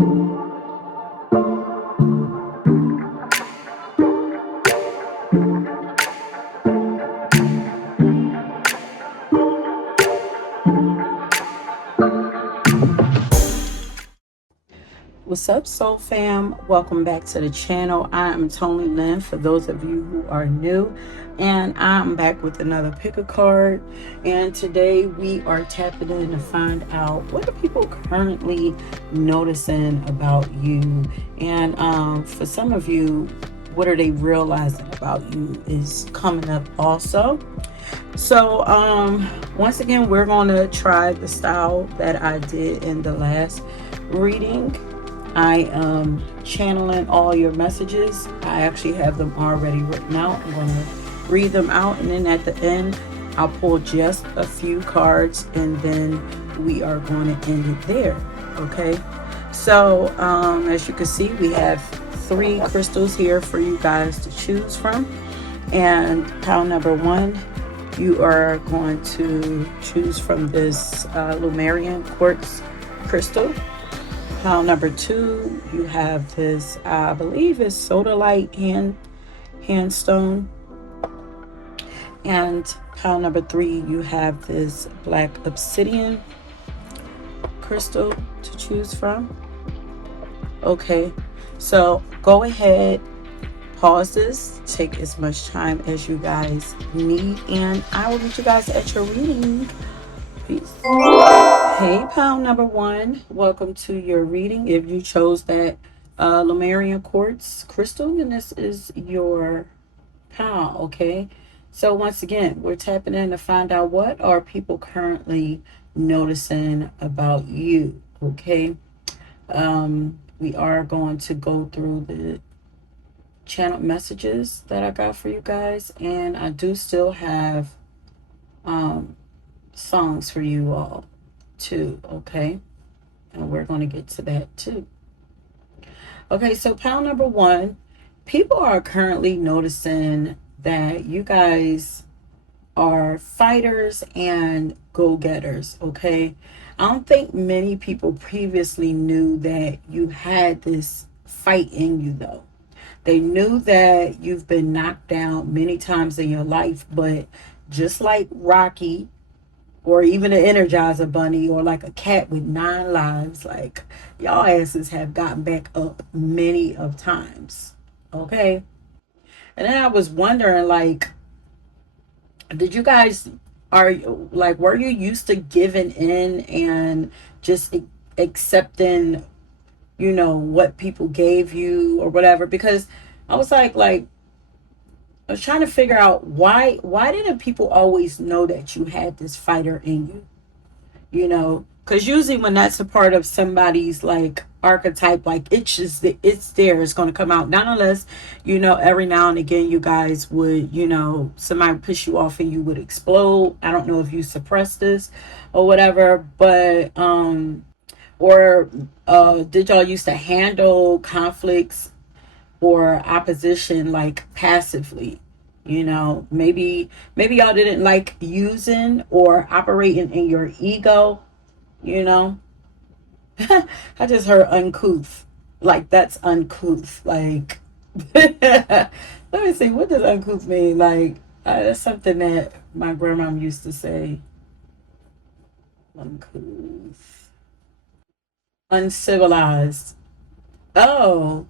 What's up, Soul Fam? Welcome back to the channel. I am Toni.Lynn for those of you who are new, and I'm back with another pick a card. And today we are tapping in to find out what are people currently noticing about you, and for some of you, what are they realizing about you is coming up also. So once again, we're going to try the style that I did in the last reading. I am channeling all your messages. I actually have them already written out. I'm going to read them out, and then at the end I'll pull just a few cards, and then we are going to end it there. Okay, so as you can see, we have 3 crystals here for you guys to choose from, and pile number 1, you are going to choose from this Lemurian quartz crystal. Pile number 2, you have this, I believe is sodalite handstone. And pile number 3, you have this black obsidian crystal to choose from. Okay, so go ahead, pause this, take as much time as you guys need, and I will meet you guys at your reading. Peace. Hey, pile number 1, welcome to your reading. If you chose that Lemurian quartz crystal, then this is your pile. Okay, so once again, we're tapping in to find out what are people currently noticing about you. Okay, we are going to go through the channel messages that I got for you guys, and I do still have songs for you all too. Okay, and we're going to get to that too. Okay, so pile number 1, people are currently noticing that you guys are fighters and go-getters. Okay, I don't think many people previously knew that you had this fight in you, though. They knew that you've been knocked down many times in your life, but just like Rocky, or even an Energizer bunny, or like a cat with 9 lives, like y'all asses have gotten back up many of times. Okay, and then I was wondering, like, did you guys, are like, were you used to giving in and just accepting, what people gave you or whatever? Because I was like I was trying to figure out why didn't people always know that you had this fighter in you? Because usually when that's a part of somebody's like archetype, like it's just it's there, it's going to come out. Not unless, every now and again you guys would, somebody would piss you off and you would explode. I don't know if you suppress this or whatever, but or did y'all used to handle conflicts or opposition like passively? Maybe y'all didn't like using or operating in your ego. you know I just heard uncouth, like that's uncouth, like let me see, what does uncouth mean? Like that's something that my grandma used to say. Uncouth, uncivilized. Oh.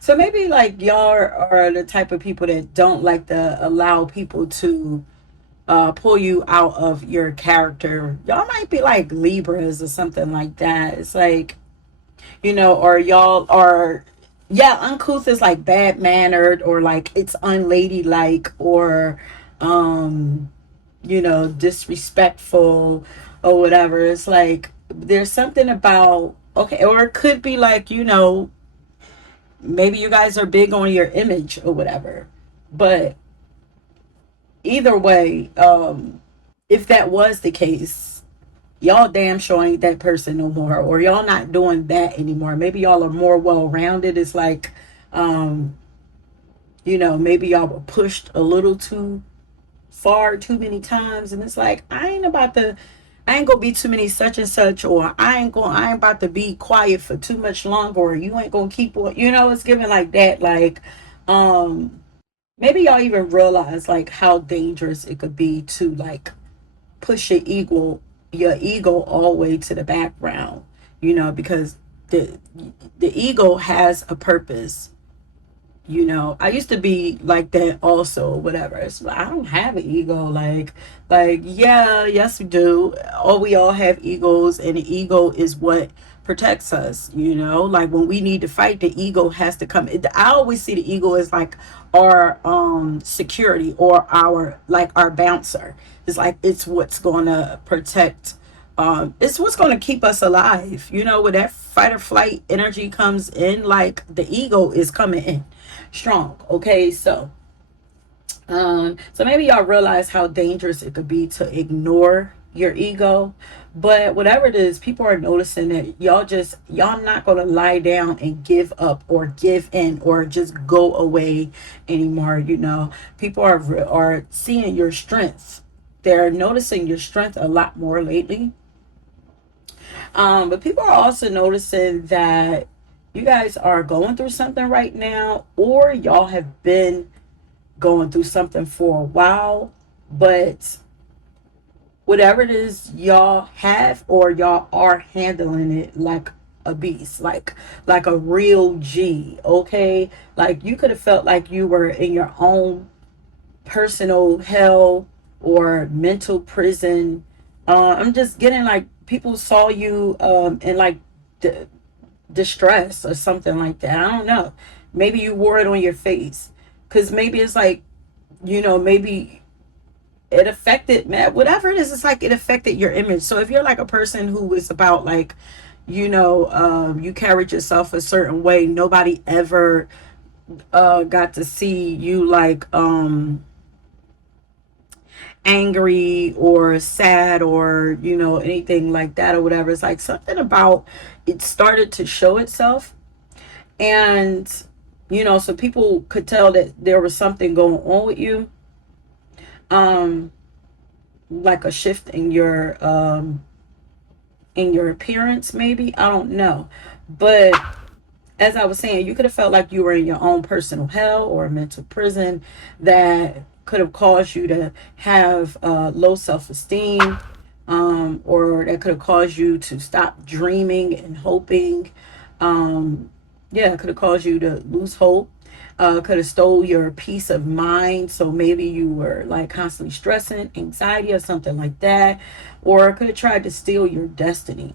So maybe like y'all are the type of people that don't like to allow people to pull you out of your character. Y'all might be like Libras or something like that. It's like, or y'all are, yeah, uncouth is like bad mannered, or like it's unladylike, or, disrespectful or whatever. It's like there's something about, okay, or it could be like, maybe you guys are big on your image or whatever. But either way, if that was the case, y'all damn sure ain't that person no more, or y'all not doing that anymore. Maybe y'all are more well-rounded. It's like, maybe y'all were pushed a little too far too many times, and it's like, I ain't gonna be too many such and such, or I ain't about to be quiet for too much longer, or you ain't gonna keep on, it's given like that. Like, um, maybe y'all even realize like how dangerous it could be to like push your ego all the way to the background, because the the ego has a purpose. I used to be like that also, whatever. It's like, I don't have an ego. Like, yeah, yes, we do. We all have egos, and the ego is what protects us. Like when we need to fight, the ego has to come. I always see the ego as like our security, or our bouncer. It's like it's what's gonna protect. It's what's going to keep us alive. When that fight or flight energy comes in, like the ego is coming in strong. Okay, so maybe y'all realize how dangerous it could be to ignore your ego. But whatever it is, people are noticing that y'all not gonna lie down and give up or give in or just go away anymore. People are seeing your strength. They're noticing your strength a lot more lately. But people are also noticing that you guys are going through something right now, or y'all have been going through something for a while. But whatever it is, y'all have, or y'all are handling it like a beast, like a real G. Okay, like you could have felt like you were in your own personal hell or mental prison. I'm just getting like people saw you in like d- distress or something like that. I don't know. Maybe you wore it on your face, because maybe it's like, maybe it affected, man, whatever it is. It's like it affected your image. So if you're like a person who is about like, you carried yourself a certain way, nobody ever got to see you like angry or sad, or anything like that, or whatever. It's like something about it started to show itself. And so people could tell that there was something going on with you, um like a shift in your appearance, maybe. I don't know. But as I was saying, you could have felt like you were in your own personal hell or a mental prison that could have caused you to have low self-esteem, or that could have caused you to stop dreaming and hoping. Yeah, it could have caused you to lose hope. Could have stole your peace of mind. So maybe you were like constantly stressing, anxiety, or something like that. Or could have tried to steal your destiny.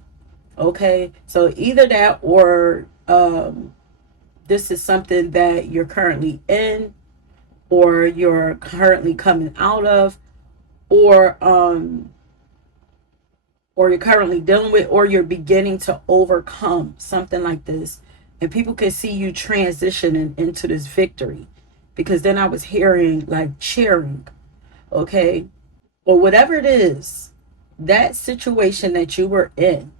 Okay, so either that, or this is something that you're currently in, or you're currently coming out of, or or you're currently dealing with, or you're beginning to overcome something like this. And people can see you transitioning into this victory, because then I was hearing like cheering. Okay, or whatever it is, that situation that you were in,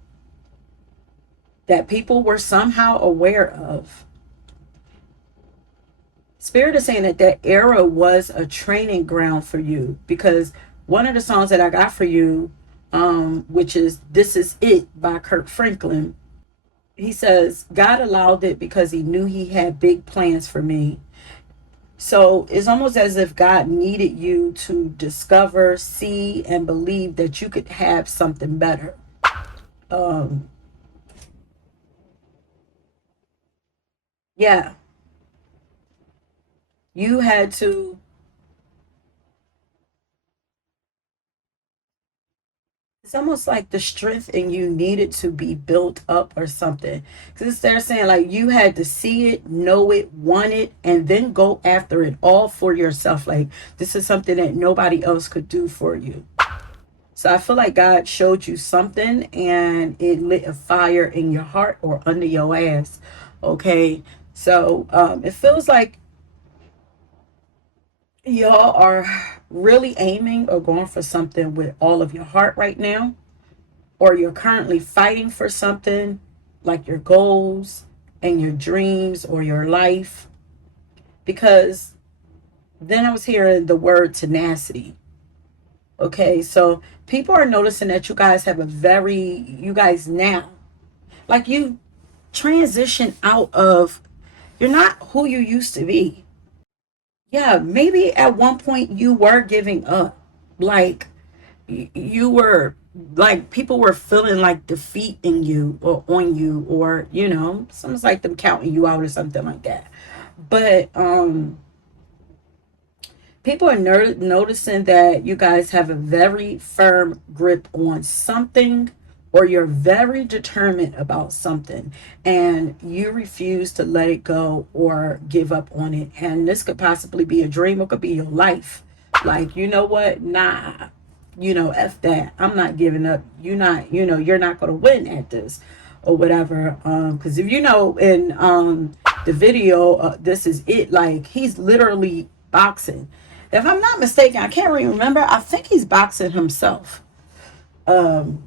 that people were somehow aware of. Spirit is saying that that era was a training ground for you, because one of the songs that I got for you, which is "This Is It" by Kirk Franklin, he says God allowed it because he knew he had big plans for me. So it's almost as if God needed you to discover, see, and believe that you could have something better. Um, yeah, you had to. It's almost like the strength in you needed to be built up or something. Because they're saying like you had to see it, know it, want it, and then go after it all for yourself. Like this is something that nobody else could do for you. So I feel like God showed you something, and it lit a fire in your heart or under your ass. Okay. So it feels like y'all are really aiming or going for something with all of your heart right now, or you're currently fighting for something like your goals and your dreams or your life. Because then I was hearing the word tenacity. Okay, so people are noticing that you guys have a very, you guys now, like you transition out of, you're not who you used to be. Yeah, maybe at one point you were giving up. Like you were, like people were feeling like defeat in you or on you, or someone's like them counting you out or something like that. But people are noticing that you guys have a very firm grip on something, or you're very determined about something, and you refuse to let it go or give up on it. And this could possibly be a dream, or could be your life. Like, you know what? Nah, F that. I'm not giving up. You're not going to win at this or whatever. Because if in the video, this is it. Like, he's literally boxing. If I'm not mistaken, I can't really remember. I think he's boxing himself. Um,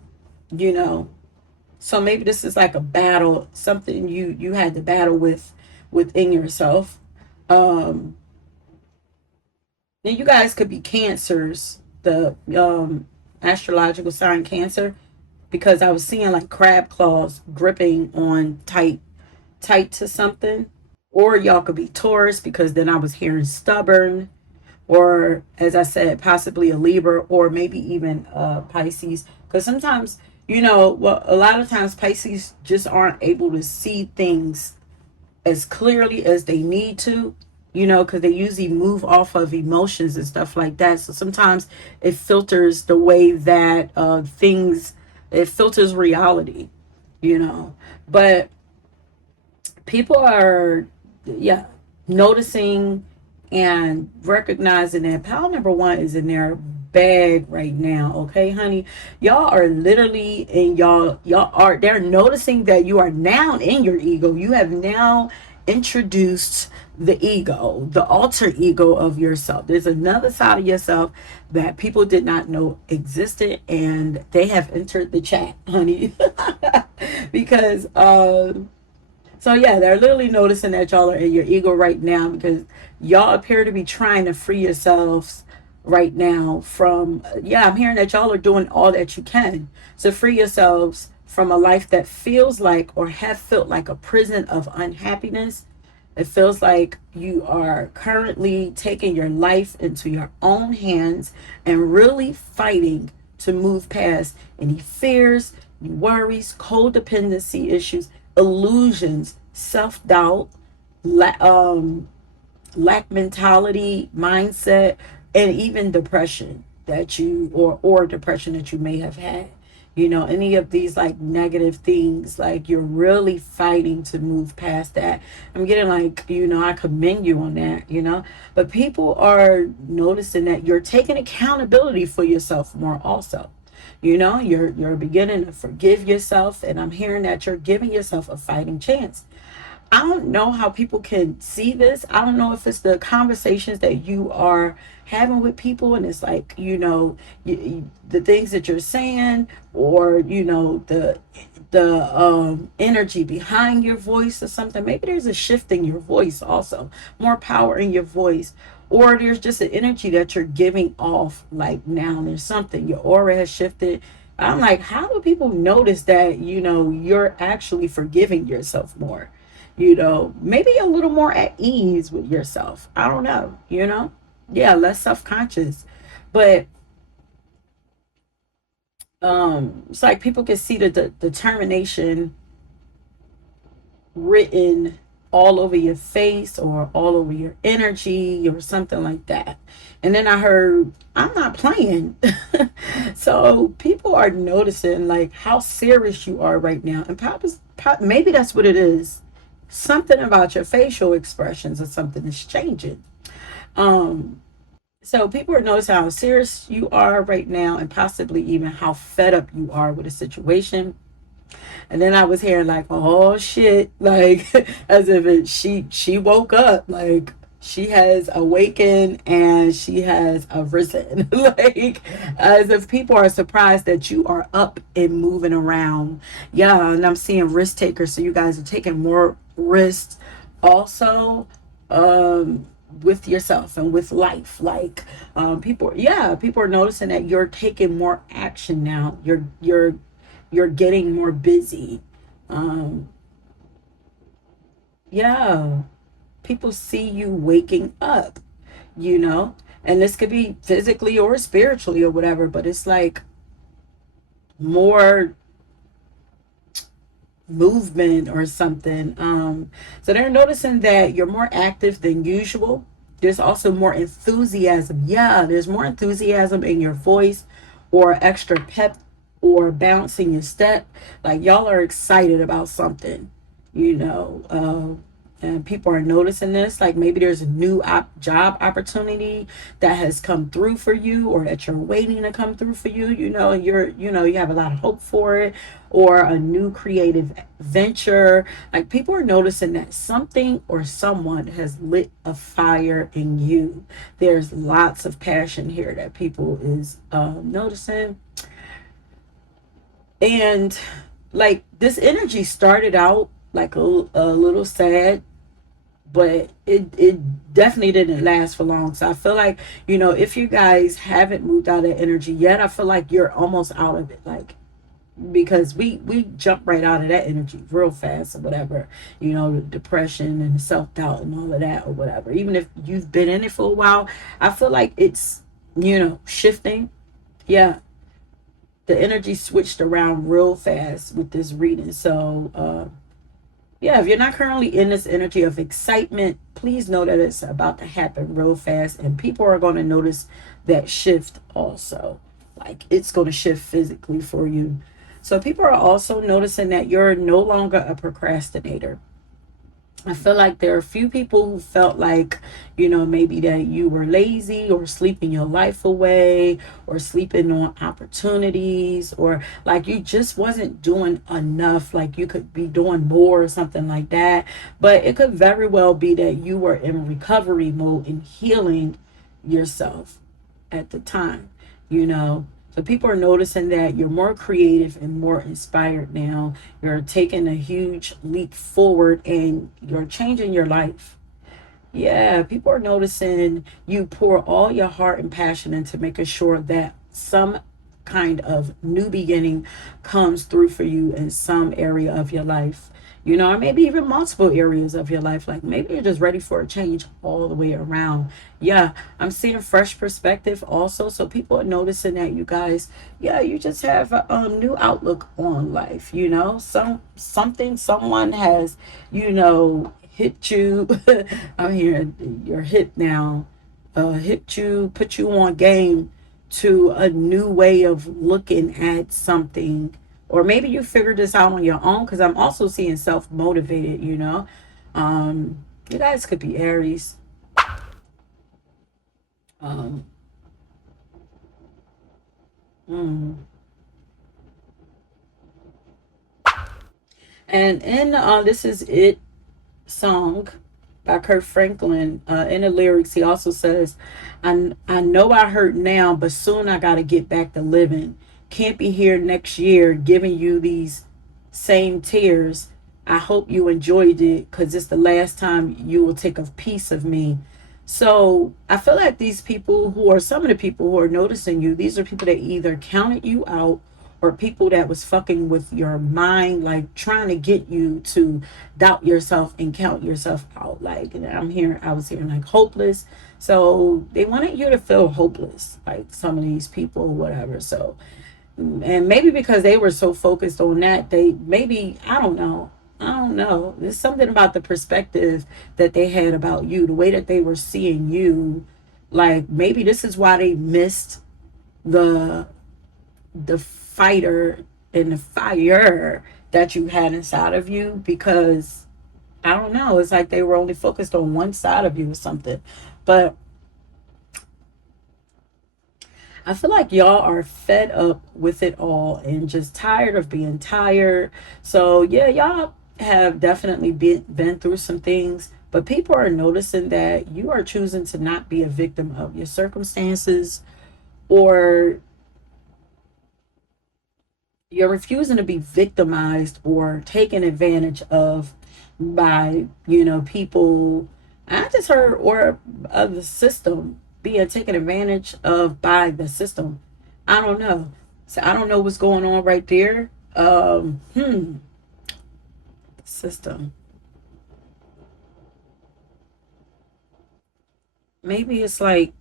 you know, so maybe this is like a battle, something you had to battle with within yourself. Um, Then you guys could be cancers, the astrological sign Cancer, because I was seeing like crab claws gripping on tight to something. Or y'all could be Taurus, because then I was hearing stubborn, or as I said, possibly a Libra, or maybe even Pisces. Because sometimes, well, a lot of times Pisces just aren't able to see things as clearly as they need to, because they usually move off of emotions and stuff like that. So sometimes it filters the way that it filters reality, you know. But people are, yeah, noticing and recognizing that pile number one is in their bag right now. Okay, honey, y'all are literally, and y'all are, they're noticing that you are now in your ego. You have now introduced the ego, the alter ego of yourself. There's another side of yourself that people did not know existed, and they have entered the chat, honey. Because so yeah, they're literally noticing that y'all are in your ego right now, because y'all appear to be trying to free yourselves right now from, yeah, I'm hearing that y'all are doing all that you can to free yourselves from a life that feels like, or have felt like, a prison of unhappiness. It feels like you are currently taking your life into your own hands and really fighting to move past any fears, any worries, codependency issues, illusions, self doubt, lack mentality, mindset, and even depression that you, or depression that you may have had. Any of these like negative things, like you're really fighting to move past that. I'm getting like, I commend you on that. But people are noticing that you're taking accountability for yourself more also. You're beginning to forgive yourself, and I'm hearing that you're giving yourself a fighting chance. I don't know how people can see this. I don't know if it's the conversations that you are having with people, and it's like, the things that you're saying, or the energy behind your voice or something. Maybe there's a shift in your voice also, more power in your voice, or there's just an energy that you're giving off. Like, now there's something, your aura has shifted. I'm like, how do people notice that you're actually forgiving yourself more? Maybe a little more at ease with yourself. I don't know. Yeah, less self-conscious. But it's like people can see the determination written all over your face, or all over your energy, or something like that. And then I heard, I'm not playing. So people are noticing like how serious you are right now. And maybe that's what it is. Something about your facial expressions, or something is changing. Um, so people are noticing how serious you are right now, and possibly even how fed up you are with a situation. And then I was hearing like, oh shit, like as if she woke up, like she has awakened and she has arisen. Like, as if people are surprised that you are up and moving around. Yeah, and I'm seeing risk takers, so you guys are taking more risks also. with yourself and with life. Like, people are noticing that you're taking more action now. You're getting more busy. um yeah, people see you waking up, you know, and this could be physically or spiritually or whatever, but it's like more movement or something. So they're noticing that you're more active than usual. There's also more enthusiasm. Yeah, there's more enthusiasm in your voice, or extra pep, or bounce in your step. Like y'all are excited about something, you know. And people are noticing this. Like maybe there's a new job opportunity that has come through for you, or that you're waiting to come through for you. You know, you have a lot of hope for it, or a new creative venture. Like people are noticing that something or someone has lit a fire in you. There's lots of passion here that people is noticing. And like this energy started out like a little sad, but it definitely didn't last for long. So I feel like, if you guys haven't moved out of energy yet, I feel like you're almost out of it. Like, because we jump right out of that energy real fast or whatever, the depression and self-doubt and all of that or whatever. Even if you've been in it for a while, I feel like it's, shifting. Yeah, the energy switched around real fast with this reading. So yeah, if you're not currently in this energy of excitement, please know that it's about to happen real fast, and people are going to notice that shift also. Like it's going to shift physically for you. So people are also noticing that you're no longer a procrastinator. I feel like there are a few people who felt like, maybe that you were lazy, or sleeping your life away, or sleeping on opportunities, or like you just wasn't doing enough, like you could be doing more or something like that. But it could very well be that you were in recovery mode and healing yourself at the time, you know. So people are noticing that you're more creative and more inspired now. You're taking a huge leap forward and you're changing your life. Yeah, people are noticing you pour all your heart and passion into making sure that some kind of new beginning comes through for you in some area of your life. Or maybe even multiple areas of your life. Like maybe you're just ready for a change all the way around. Yeah, I'm seeing fresh perspective also. So people are noticing that you guys, yeah, you just have a new outlook on life. Something, someone has, hit you. I'm hearing your hip now. Hit you, put you on game to a new way of looking at something. Or maybe you figured this out on your own, because I'm also seeing self-motivated. You guys could be Aries. um mm. And in This Is It song by Kurt Franklin, in the lyrics, he also says, I know I hurt now, but soon I got to get back to living. Can't be here next year giving you these same tears. I hope you enjoyed it, because it's the last time you will take a piece of me. So I feel like these people, who are some of the people who are noticing you, these are people that either counted you out, or people that was fucking with your mind, like trying to get you to doubt yourself and count yourself out. Like, and I was hearing like hopeless. So they wanted you to feel hopeless, like some of these people or whatever. So, and maybe because they were so focused on that, they maybe, I don't know. There's something about the perspective that they had about you, the way that they were seeing you. Like maybe this is why they missed the fighter and the fire that you had inside of you, because I don't know, it's like they were only focused on one side of you or something. But I feel like y'all are fed up with it all and just tired of being tired. So yeah, y'all have definitely been through some things, but people are noticing that you are choosing to not be a victim of your circumstances, or you're refusing to be victimized or taken advantage of by, people I just heard, or the system being taken advantage of by the system. I don't know. So I don't know what's going on right there. System. Maybe it's like,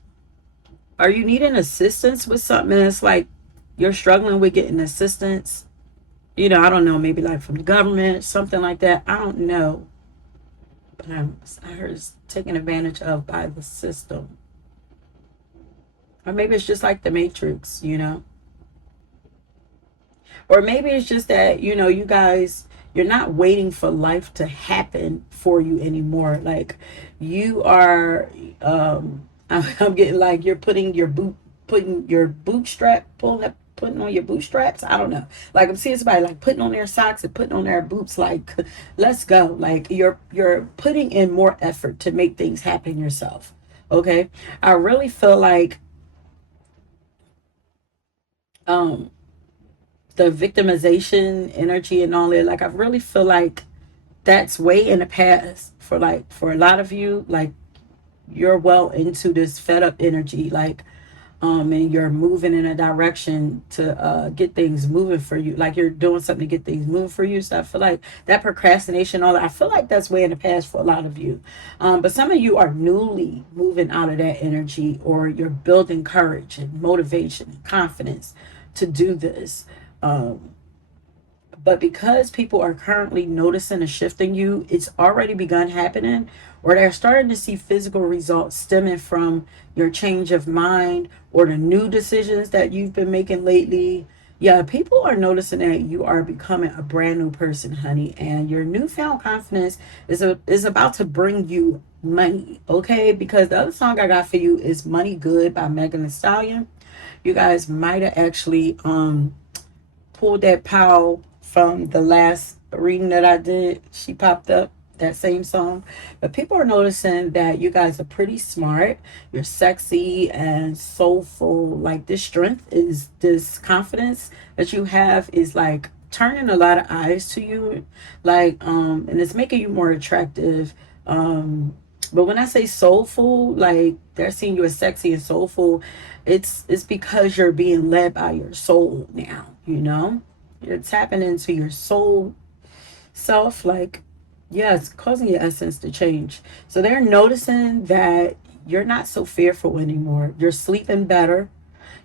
are you needing assistance with something? And it's like you're struggling with getting assistance. I don't know. Maybe like from the government, something like that. I don't know. But I heard it's taken advantage of by the system. Or maybe it's just like the Matrix. Or maybe it's just that, you guys, you're not waiting for life to happen for you anymore. Like you are, I'm getting like you're putting your bootstrap, putting on your bootstraps. I don't know. Like I'm seeing somebody like putting on their socks and putting on their boots. Like, let's go. Like you're putting in more effort to make things happen yourself. Okay. I really feel like, um, the victimization energy and all that, like I really feel like that's way in the past for a lot of you. Like you're well into this fed up energy, like, and you're moving in a direction to get things moving for you, like you're doing something to get things moving for you. So I feel like that procrastination, all that, I feel like that's way in the past for a lot of you. But some of you are newly moving out of that energy, or you're building courage and motivation and confidence to do this. um, but because people are currently noticing a shift in you, it's already begun happening, or they're starting to see physical results stemming from your change of mind or the new decisions that you've been making lately. Yeah, people are noticing that you are becoming a brand new person, honey, and your newfound confidence is about to bring you money, okay? Because the other song I got for you is "Money Good" by Megan Thee Stallion. You guys might have actually pulled that POW from the last reading that I did. She popped up that same song. But people are noticing that you guys are pretty smart. You're sexy and soulful. Like this confidence that you have is like turning a lot of eyes to you. Like, and it's making you more attractive. But when I say soulful, like they're seeing you as sexy and soulful, it's because you're being led by your soul now. You're tapping into your soul self. Like, yeah, it's causing your essence to change. So they're noticing that you're not so fearful anymore. You're sleeping better.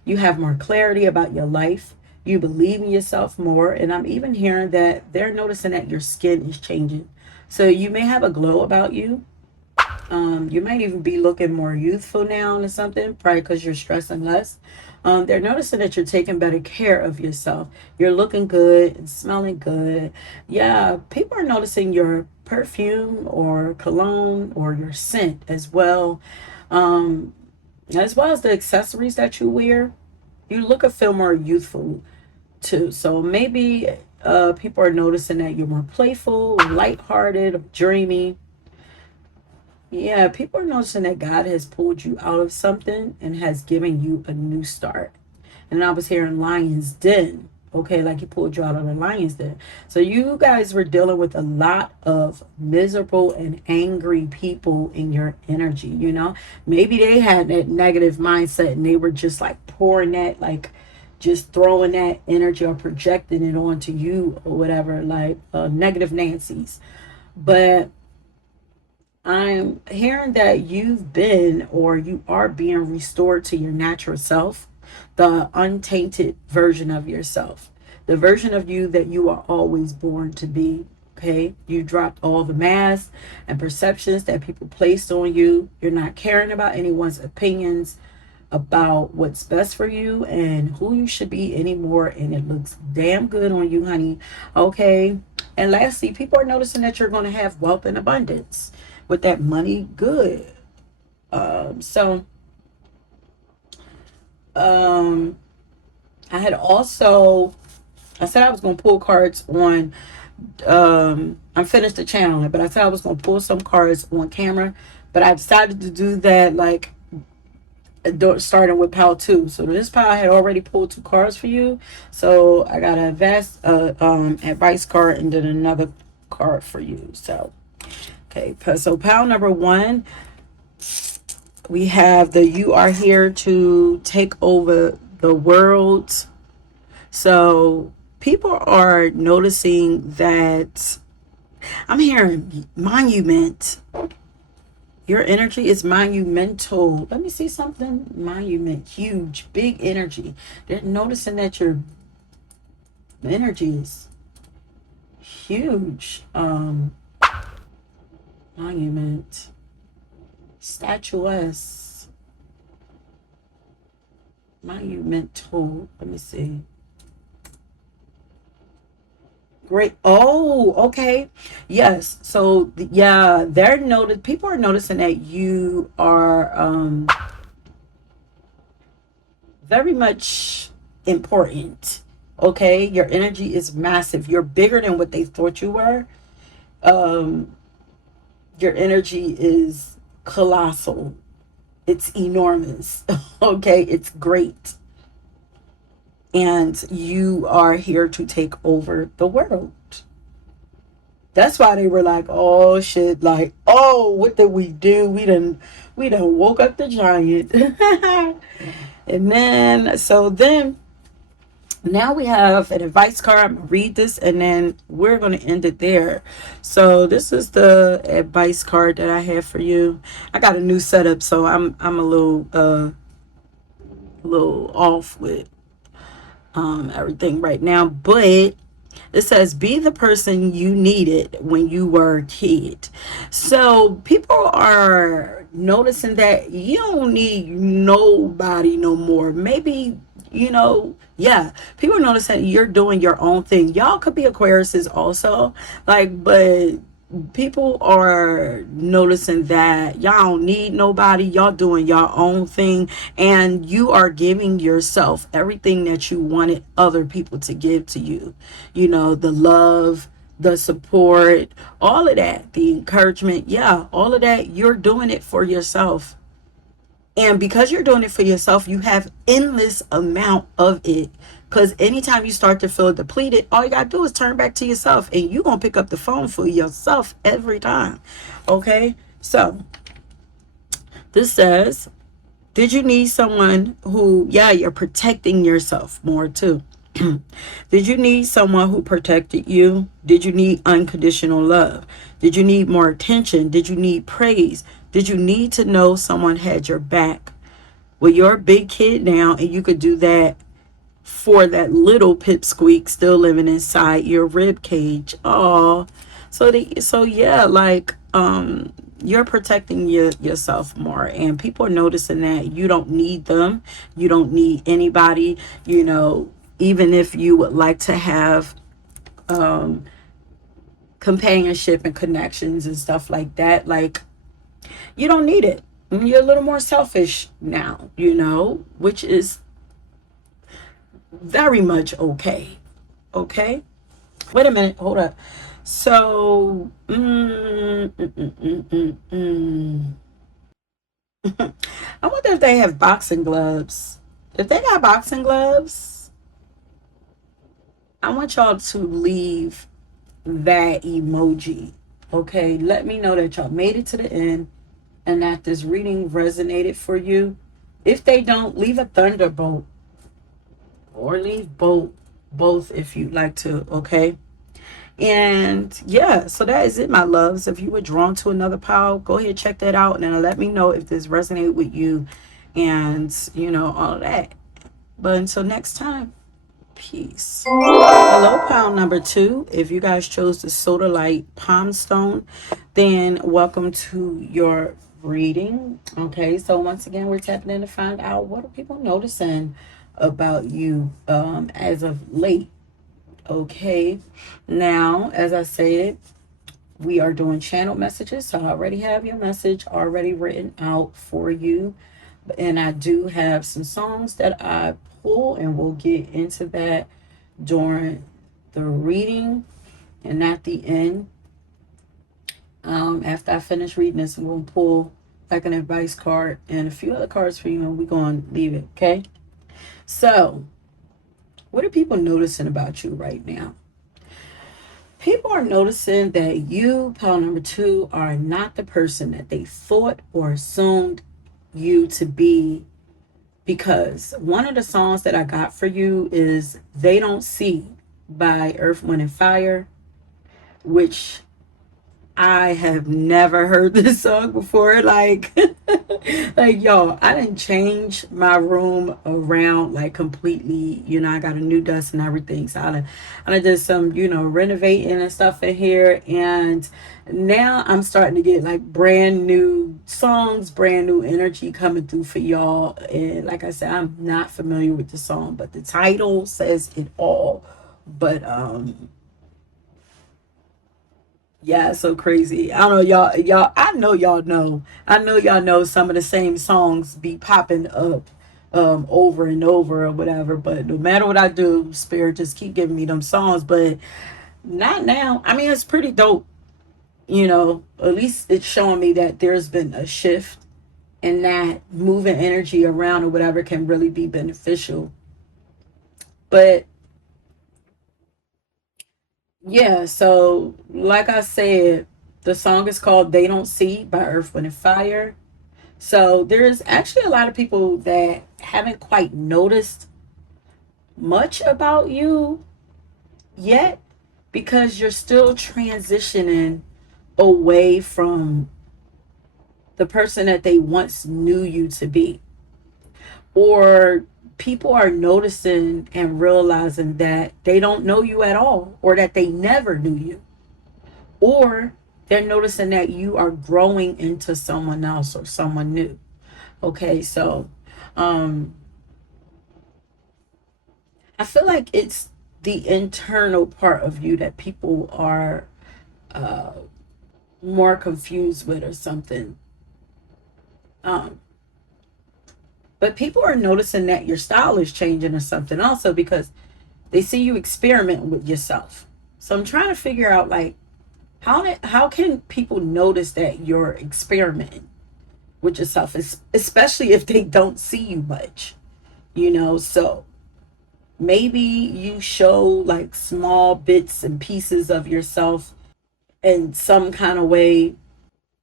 You have more clarity about your life. You believe in yourself more. And I'm even hearing that they're noticing that your skin is changing. So you may have a glow about you. You might even be looking more youthful now or something, probably because you're stressing less. They're noticing that you're taking better care of yourself. You're looking good and smelling good. Yeah, people are noticing your perfume or cologne or your scent um, as well as the accessories that you wear. You look and feel more youthful too. So maybe people are noticing that you're more playful, lighthearted, dreamy. Yeah, people are noticing that God has pulled you out of something and has given you a new start. And I was hearing Lion's Den. Okay, like he pulled you out of the Lion's Den. So you guys were dealing with a lot of miserable and angry people in your energy. Maybe they had that negative mindset and they were just like pouring that, like just throwing that energy or projecting it onto you or whatever, like negative Nancy's. But I'm hearing that you've been, or you are being restored to your natural self, the untainted version of yourself, the version of you that you are always born to be. Okay, you dropped all the masks and perceptions that people placed on you. You're not caring about anyone's opinions about what's best for you and who you should be anymore, and it looks damn good on you, honey. Okay. And lastly, people are noticing that you're going to have wealth and abundance with that money good. So um I had also, I said I was going to pull cards on, I finished the channel, but I said I was going to pull some cards on camera, but I decided to do that like starting with pile 2. So this pile I had already pulled 2 cards for you. So I got a vast advice card and then another card for you. So Okay, so pile number one, we have the you are here to take over the world. So people are noticing that I'm hearing monument. Your energy is monumental. Let me see something. Monument, huge, big energy. They're noticing that your energy is huge. Monument, statuesque, monumental. Let me see. Great. Oh, okay. Yes. So yeah, they're noted. People are noticing that you are very much important. Okay, your energy is massive. You're bigger than what they thought you were. Um, your energy is colossal. It's enormous. Okay, it's great. And you are here to take over the world. That's why they were like, oh shit, like, oh, what did we do? We done woke up the giant. And then now we have an advice card. I'm gonna read this and then we're gonna end it there. So this is the advice card that I have for you. I got a new setup, so I'm a little off with everything right now, but it says, be the person you needed when you were a kid. So people are noticing that you don't need nobody no more. Maybe, yeah, people are noticing you're doing your own thing. Y'all could be Aquariuses also, like, but people are noticing that y'all don't need nobody. Y'all doing your own thing, and you are giving yourself everything that you wanted other people to give to you. The love, the support, all of that, the encouragement. Yeah, all of that. You're doing it for yourself. And because you're doing it for yourself, you have endless amount of it. Because anytime you start to feel depleted, all you got to do is turn back to yourself. And you're going to pick up the phone for yourself every time. Okay? So, this says, did you need someone who, yeah, you're protecting yourself more too. Did you need someone who protected you? Did you need unconditional love? Did you need more attention? Did you need praise? Did you need to know someone had your back? Well, you're a big kid now, and you could do that for that little pipsqueak still living inside your rib cage. Oh, so yeah, like you're protecting yourself more, and people are noticing that you don't need them. You don't need anybody. Even if you would like to have companionship and connections and stuff like that, like, you don't need it. You're a little more selfish now, which is very much okay. Okay? Wait a minute. Hold up. So, I wonder if they have boxing gloves. If they got boxing gloves, I want y'all to leave that emoji. Okay? Let me know that y'all made it to the end and that this reading resonated for you. If they don't, leave a thunderbolt or leave both if you'd like to. Okay? And yeah, so that is it, my loves. If you were drawn to another pile, go ahead, check that out, and then let me know if this resonated with you, and all of that. But until next time, peace. Hello, pile number 2. If you guys chose the Soda Light Palm Stone, then welcome to your reading. Okay, so once again, we're tapping in to find out what are people noticing about you as of late. Okay, now, as I said, we are doing channel messages, so I already have your message already written out for you, and I do have some songs that I pull, and we'll get into that during the reading and at the end. After I finish reading this, I'm going to pull like an advice card and a few other cards for you, and we're going to leave it. Okay, so what are people noticing about you right now? People are noticing that you, pile number two, are not the person that they thought or assumed you to be, because one of the songs that I got for you is They Don't See by Earth, Wind, and Fire, which I have never heard this song before. Like, like y'all, I didn't change my room around like completely. You know, I got a new desk and everything. So I did some, renovating and stuff in here, and now I'm starting to get like brand new songs, brand new energy coming through for y'all. And like I said, I'm not familiar with the song, but the title says it all. But yeah, it's so crazy. I don't know, y'all. I know y'all know. I know y'all know some of the same songs be popping up, over and over or whatever. But no matter what I do, Spirit just keep giving me them songs. But not now. I mean, it's pretty dope. At least it's showing me that there's been a shift, and that moving energy around or whatever can really be beneficial. But yeah, so like I said, the song is called "They Don't See" by Earth, Wind, and Fire. So there's actually a lot of people that haven't quite noticed much about you yet, because you're still transitioning away from the person that they once knew you to be. Or people are noticing and realizing that they don't know you at all, or that they never knew you. Or they're noticing that you are growing into someone else or someone new. Okay, so um I feel like it's the internal part of you that people are uh, more confused with or something. Um, but people are noticing that your style is changing or something also, because they see you experiment with yourself. So I'm trying to figure out like how can people notice that you're experimenting with yourself, especially if they don't see you much, So maybe you show like small bits and pieces of yourself in some kind of way,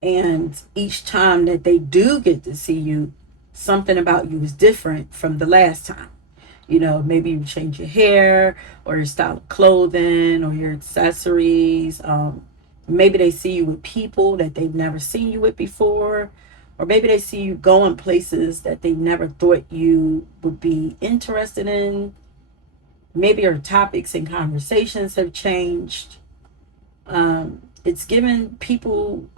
and each time that they do get to see you, something about you is different from the last time. Maybe you change your hair or your style of clothing or your accessories. Maybe they see you with people that they've never seen you with before, or maybe they see you going places that they never thought you would be interested in. Maybe your topics and conversations have changed. It's given people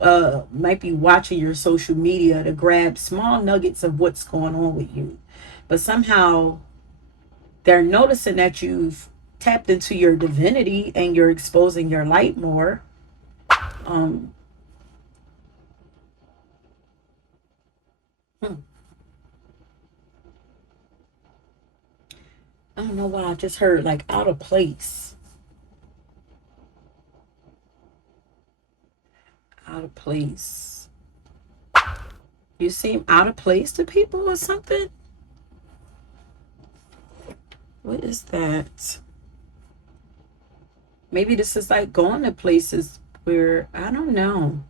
might be watching your social media to grab small nuggets of what's going on with you, but somehow they're noticing that you've tapped into your divinity and you're exposing your light more. um hmm, I don't know why I just heard like out of place. Out of place. You seem out of place to people or something. What is that? Maybe this is like going to places where I don't know.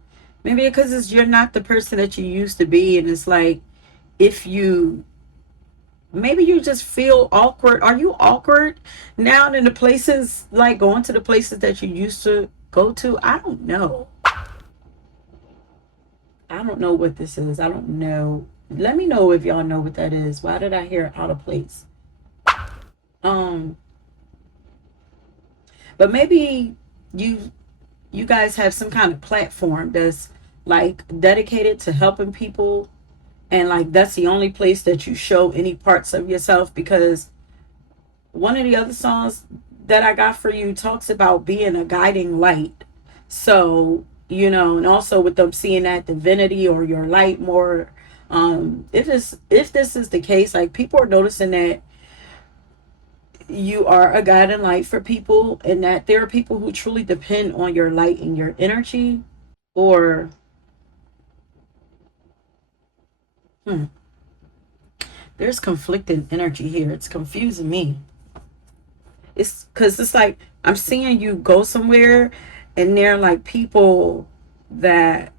Maybe because you're not the person that you used to be, and it's like if you maybe you just feel awkward. Are you awkward now in the places, like going to the places that you used to go to? I don't know. I don't know what this is. I don't know. Let me know if y'all know what that is. Why did I hear out of place? Um, but maybe you you guys have some kind of platform that's like dedicated to helping people, and like that's the only place that you show any parts of yourself, because one of the other songs that I got for you talks about being a guiding light. So, and also with them seeing that divinity or your light more. If this is the case, like people are noticing that you are a guiding light for people, and that there are people who truly depend on your light and your energy. Or hmm, there's conflicting energy here. It's confusing me. It's because it's like I'm seeing you go somewhere, and they're like people that,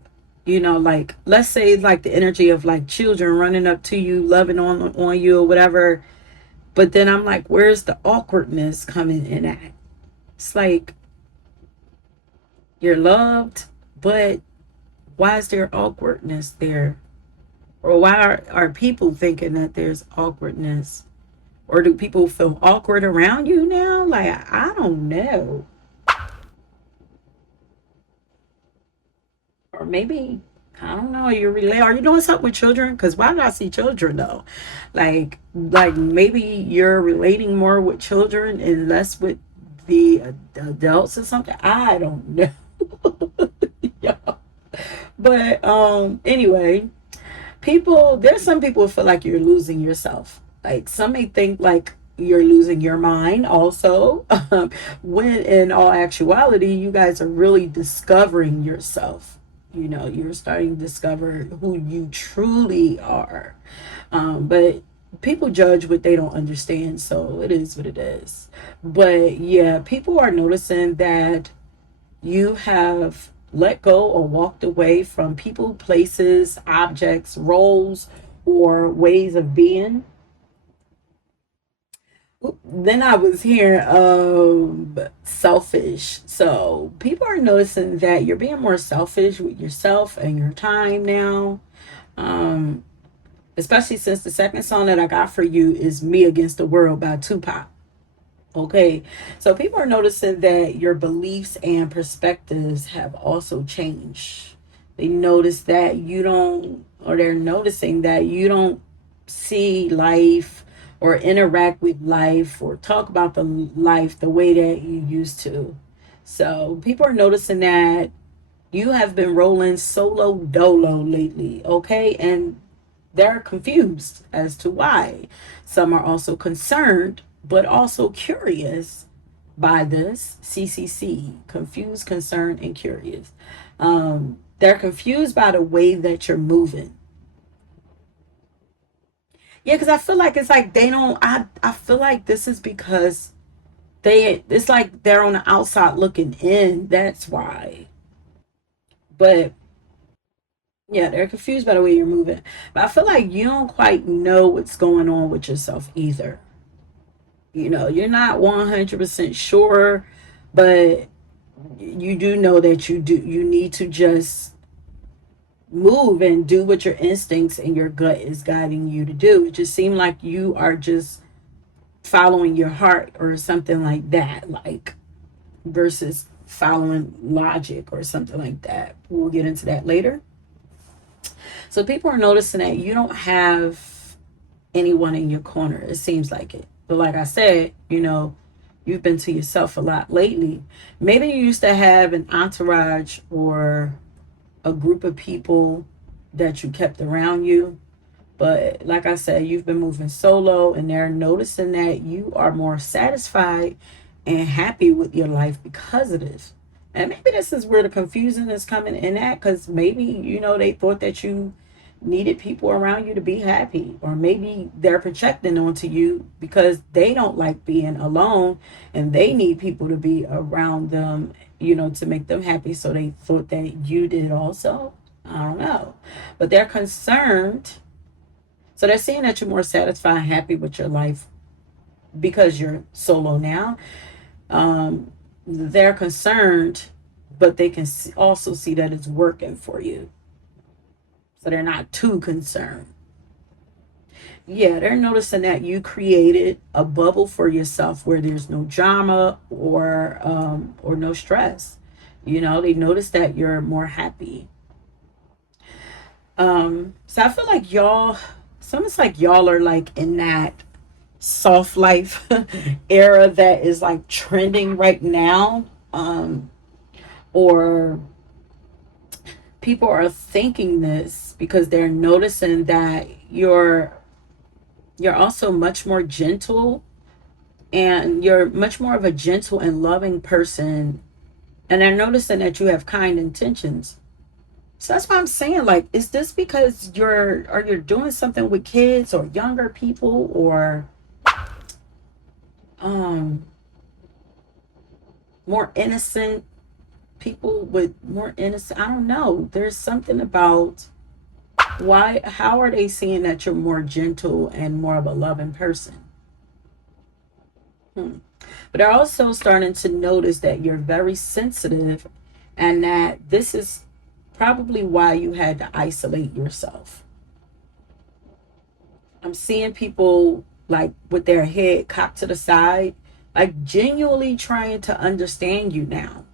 like, let's say like the energy of like children running up to you, loving on you or whatever. But then I'm like, where's the awkwardness coming in at? It's like you're loved, but why is there awkwardness there? Or why are people thinking that there's awkwardness? Or do people feel awkward around you now? Like, I don't know. Or maybe, I don't know, are you doing something with children? Because why did I see children though? Like maybe you're relating more with children and less with the adults or something. I don't know. Yeah. But anyway, there's some people who feel like you're losing yourself. Like some may think like you're losing your mind also. When in all actuality, you guys are really discovering yourself. You're starting to discover who you truly are. But people judge what they don't understand, so it is what it is. But yeah, people are noticing that you have let go or walked away from people, places, objects, roles, or ways of being. Then I was hearing selfish. So people are noticing that you're being more selfish with yourself and your time now. Um, Especially since the second song that I got for you is Me Against the World by Tupac. Okay, so people are noticing that your beliefs and perspectives have also changed. They notice that you don't, or they're noticing that you don't see life or interact with life or talk about the life the way that you used to. So people are noticing that you have been rolling solo dolo lately, okay? And they're confused as to why. Some are also concerned, but also curious by this. CCC, confused, concerned, and curious. They're confused by the way that you're moving. Yeah, because I feel like it's like they don't. I feel like this is because it's like they're on the outside looking in. That's why. But yeah, they're confused by the way you're moving. But I feel like you don't quite know what's going on with yourself either. You're not 100% sure, but you do know that you need to just move and do what your instincts and your gut is guiding you to do. It just seems like you are just following your heart or something like that, like versus following logic or something like that. We'll get into that later. So people are noticing that you don't have anyone in your corner. It seems like it. But like I said, you've been to yourself a lot lately. Maybe you used to have an entourage or a group of people that you kept around you. But like I said, you've been moving solo, and they're noticing that you are more satisfied and happy with your life because of this. And maybe this is where the confusion is coming in at, because maybe, they thought that you needed people around you to be happy. Or maybe they're projecting onto you because they don't like being alone and they need people to be around them, to make them happy. So they thought that you did also. I don't know. But they're concerned, so they're seeing that you're more satisfied and happy with your life because you're solo now. They're concerned, but they can also see that it's working for you. So they're not too concerned. Yeah, they're noticing that you created a bubble for yourself where there's no drama or no stress. They notice that you're more happy. So I feel like it's almost like y'all are like in that soft life era that is like trending right now. Or people are thinking this because they're noticing that you're also much more gentle, and you're much more of a gentle and loving person, and they're noticing that you have kind intentions. So that's why I'm saying, like, is this because you're doing something with kids or younger people, or um more innocent, people with more innocent, I don't know. There's something about how are they seeing that you're more gentle and more of a loving person? Hmm. But they're also starting to notice that you're very sensitive and that this is probably why you had to isolate yourself. I'm seeing people like with their head cocked to the side, like genuinely trying to understand you now.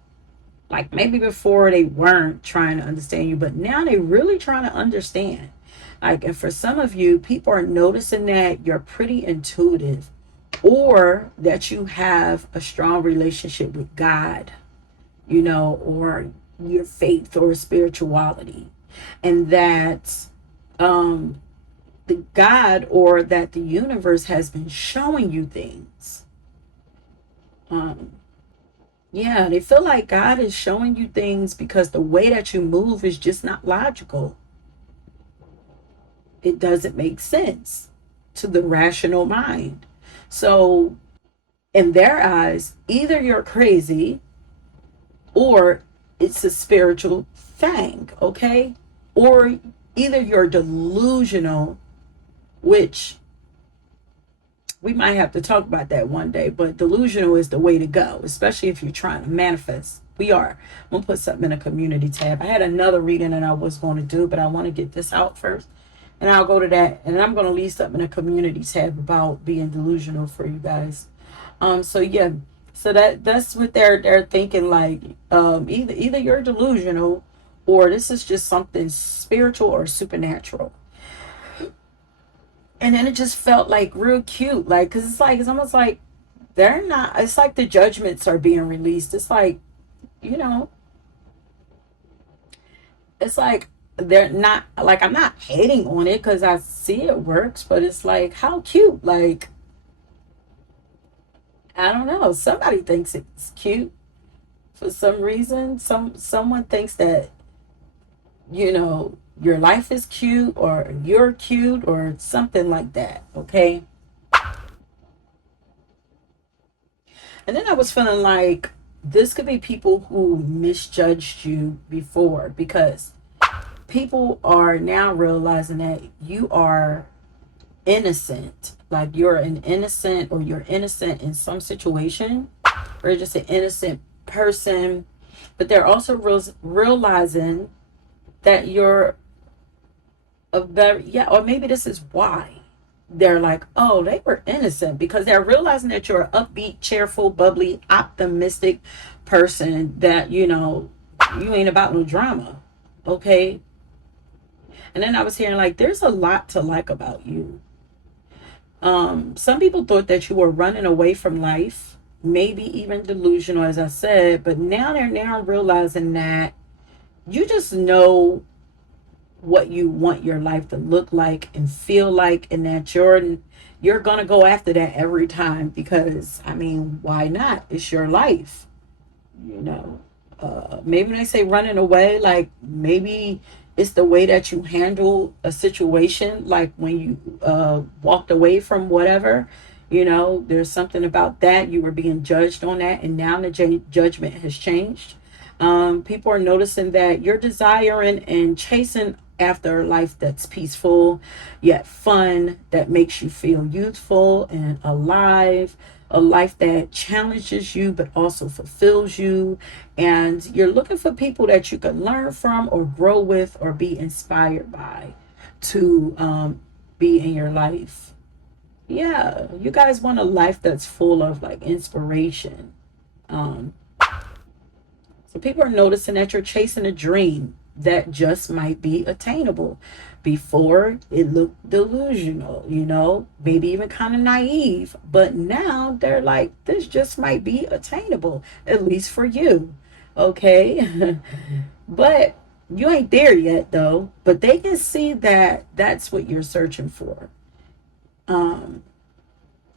Like maybe before they weren't trying to understand you, but now they really trying to understand. Like, and for some of you, people are noticing that you're pretty intuitive or that you have a strong relationship with God, you know, or your faith or spirituality. And that the God or that the universe has been showing you things. Um, yeah, they feel like God is showing you things because the way that you move is just not logical. It doesn't make sense to the rational mind. So, in their eyes, either you're crazy or it's a spiritual thing, okay? Or either you're delusional, which we might have to talk about that one day, but delusional is the way to go, especially if you're trying to manifest. We are. I'm going to put something in a community tab. I had another reading that I was going to do, but I want to get this out first. And I'll go to that. And I'm going to leave something in a community tab about being delusional for you guys. So yeah. So that's what they're thinking, like either you're delusional or this is just something spiritual or supernatural. And then it just felt like real cute, like because it's almost like they're not, it's like the judgments are being released. It's like, you know, it's like they're not, like I'm not hating on it because I see it works, but it's like how cute. Like I don't know, somebody thinks it's cute for some reason. Someone thinks that, you know, your life is cute or you're cute or something like that, okay? And then I was feeling like this could be people who misjudged you before because people are now realizing that you are innocent. Like you're an innocent or you're innocent in some situation or just an innocent person. But they're also realizing that you're a very, yeah, or maybe this is why they're like, oh, they were innocent because they're realizing that you're an upbeat, cheerful, bubbly, optimistic person that, you know, you ain't about no drama. Okay. And then I was hearing like, there's a lot to like about you. Some people thought that you were running away from life, maybe even delusional, as I said, but now they're now realizing that you just know what you want your life to look like and feel like, and that you're gonna go after that every time because I mean, why not? It's your life, you know. Maybe when they say running away, like maybe it's the way that you handle a situation, like when you walked away from whatever, you know, there's something about that you were being judged on that, and now the judgment has changed. People are noticing that you're desiring and chasing after a life that's peaceful yet fun, that makes you feel youthful and alive, a life that challenges you but also fulfills you. And you're looking for people that you can learn from or grow with or be inspired by to be in your life. Yeah, you guys want a life that's full of like inspiration. Um, So people are noticing that you're chasing a dream that just might be attainable. Before it looked delusional, you know, maybe even kind of naive, but now they're like, this just might be attainable, at least for you. Okay. But you ain't there yet though, but they can see that that's what you're searching for. Um,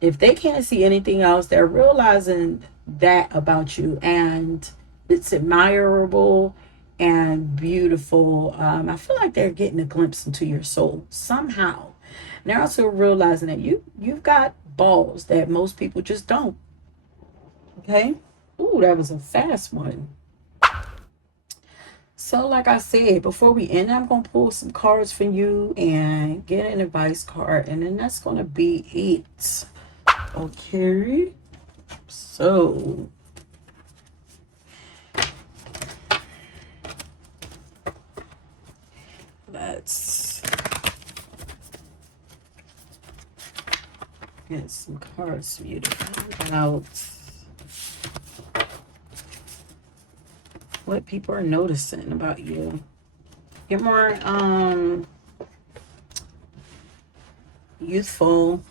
if they can't see anything else, they're realizing that about you, and it's admirable and beautiful. I feel like they're getting a glimpse into your soul somehow. And they're also realizing that you've got balls that most people just don't. Okay. Ooh, that was a fast one. So, like I said, before we end, I'm going to pull some cards for you and get an advice card. And then that's going to be it. Okay. So, let's get some cards for you to find out what people are noticing about you. You're more youthful.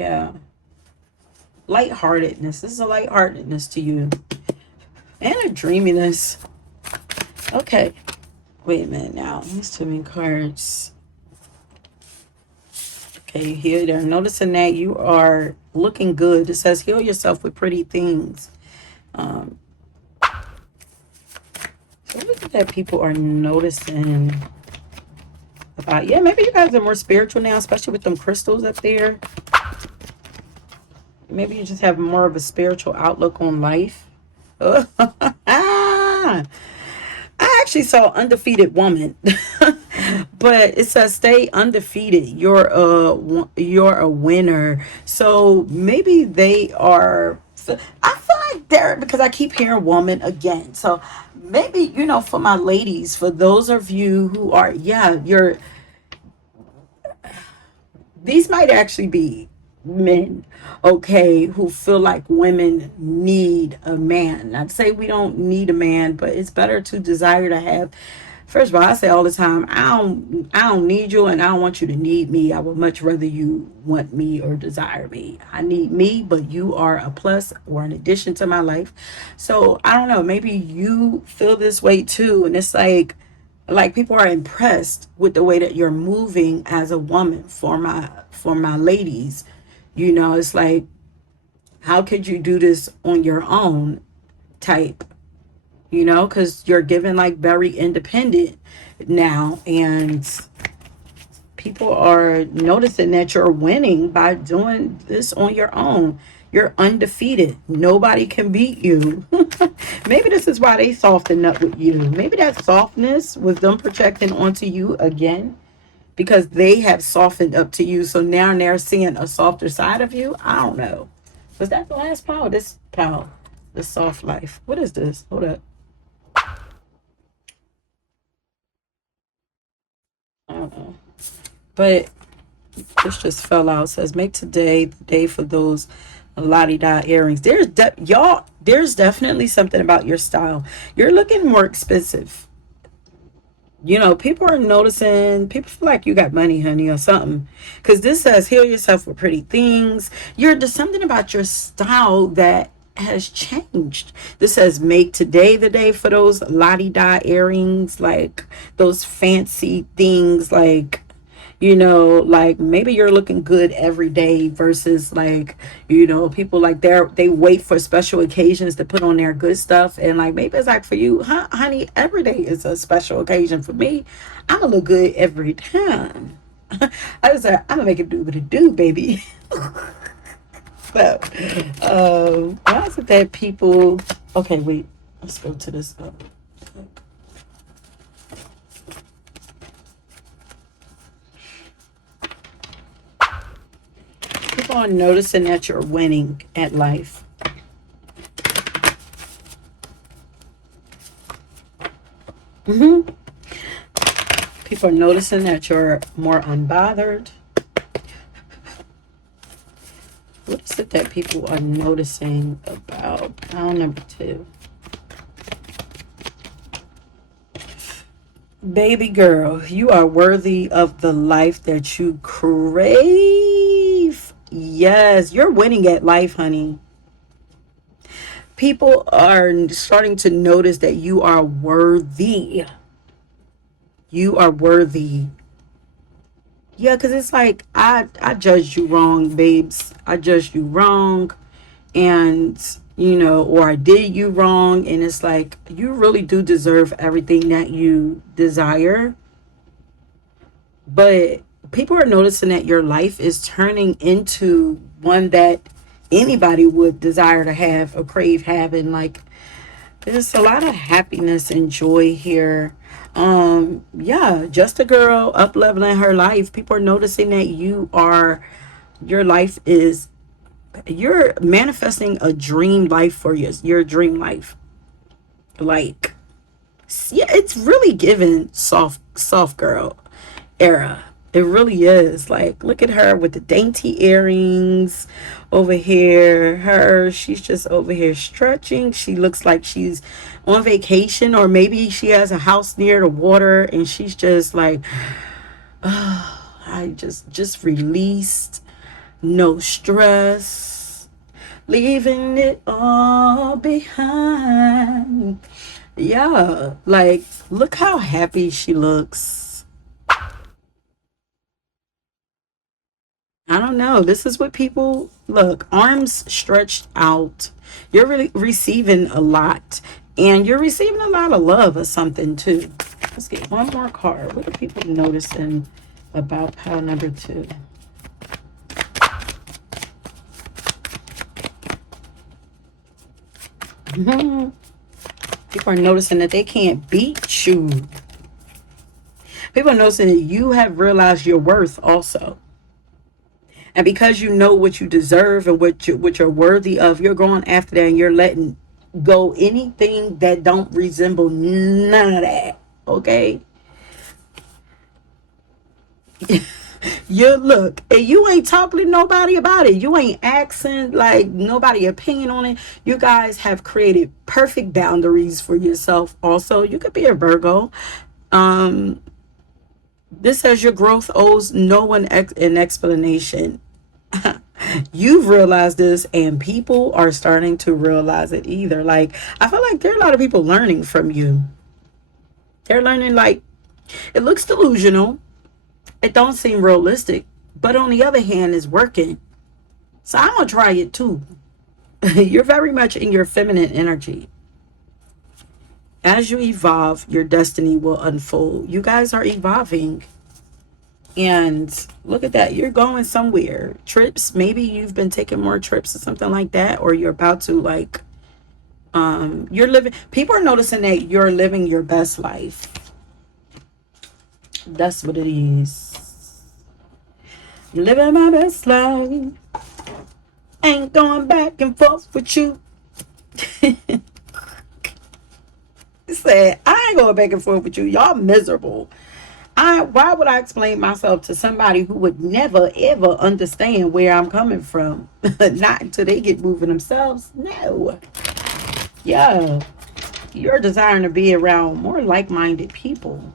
Yeah. Lightheartedness. This is a lightheartedness to you. And a dreaminess. Okay. Wait a minute now. These too many cards. Okay, here they're noticing that you are looking good. It says heal yourself with pretty things. So what is it that people are noticing about? Yeah, maybe you guys are more spiritual now, especially with them crystals up there. Maybe you just have more of a spiritual outlook on life. I actually saw undefeated woman. But it says stay undefeated. You're a winner. So maybe they are. I feel like they're, because I keep hearing woman again. So maybe, you know, for my ladies, for those of you who are, yeah, you're, these might actually be men, okay, who feel like women need a man. Not to say we don't need a man, but it's better to desire to have. First of all, I say all the time, I don't need you, and I don't want you to need me. I would much rather you want me or desire me. I need me, but you are a plus or an addition to my life. So I don't know, maybe you feel this way too. And it's like people are impressed with the way that you're moving as a woman. For my ladies, you know, it's like, how could you do this on your own type, you know, because you're given like very independent now, and people are noticing that you're winning by doing this on your own. You're undefeated. Nobody can beat you. Maybe this is why they softened up with you. Maybe that softness was them projecting onto you again, because they have softened up to you. So now they're seeing a softer side of you. I don't know. Was that the last power? This power, the soft life. What is this? Hold up. I don't know. But this just fell out. It says make today the day for those la-di-da earrings. There's definitely something about your style. You're looking more expensive. You know, people are noticing. People feel like you got money, honey, or something. Because this says heal yourself with pretty things. There's something about your style that has changed. This says make today the day for those la-di-da earrings, like those fancy things, like, you know, like maybe you're looking good every day versus like, you know, people like they wait for special occasions to put on their good stuff. And like maybe it's like for you, huh, honey, every day is a special occasion. For me, I'm gonna look good every time. I was like, I'm gonna make it do what it do, baby. So why is it that people, okay, wait, let's go to this people are noticing that you're winning at life. People are noticing that you're more unbothered. What is it that people are noticing about pound number 2? Baby girl, you are worthy of the life that you crave. Yes, you're winning at life, honey. People are starting to notice that you are worthy. You are worthy. Yeah, because it's like I judged you wrong, babes. I judged you wrong, and you know, or I did you wrong, and it's like you really do deserve everything that you desire. But people are noticing that your life is turning into one that anybody would desire to have or crave having. Like, there's a lot of happiness and joy here. Yeah, just a girl up leveling her life. People are noticing that your life is, you're manifesting a dream life for you, your dream life. Like, yeah, it's really given soft girl era. It really is. Like, look at her with the dainty earrings over here. She's just over here stretching. She looks like she's on vacation, or maybe she has a house near the water and she's just like, oh, I just released, no stress, leaving it all behind. Yeah, like, look how happy she looks. I don't know. This is what people look, arms stretched out. You're really receiving a lot, and you're receiving a lot of love or something too. Let's get one more card. What are people noticing about pile number 2? People are noticing that they can't beat you. People are noticing that you have realized your worth also. And because you know what you deserve and what you're worthy of, you're going after that, and you're letting go anything that don't resemble none of that. Okay? You look, and you ain't talking to nobody about it. You ain't asking like nobody opinion on it. You guys have created perfect boundaries for yourself. Also, you could be a Virgo. Um, this says your growth owes no one an explanation. You've realized this, and people are starting to realize it either. Like, I feel like there are a lot of people learning from you. They're learning, like, it looks delusional, it don't seem realistic, but on the other hand, it's working. So I'm gonna try it too. You're very much in your feminine energy. As you evolve, your destiny will unfold. You guys are evolving. And look at that. You're going somewhere. Trips. Maybe you've been taking more trips or something like that. Or you're about to, like, you're living. People are noticing that you're living your best life. That's what it is. Living my best life. Ain't going back and forth with you. Said, I ain't going back and forth with you. Y'all miserable. Why would I explain myself to somebody who would never ever understand where I'm coming from? Not until they get moving themselves. No. Yeah. You're desiring to be around more like-minded people,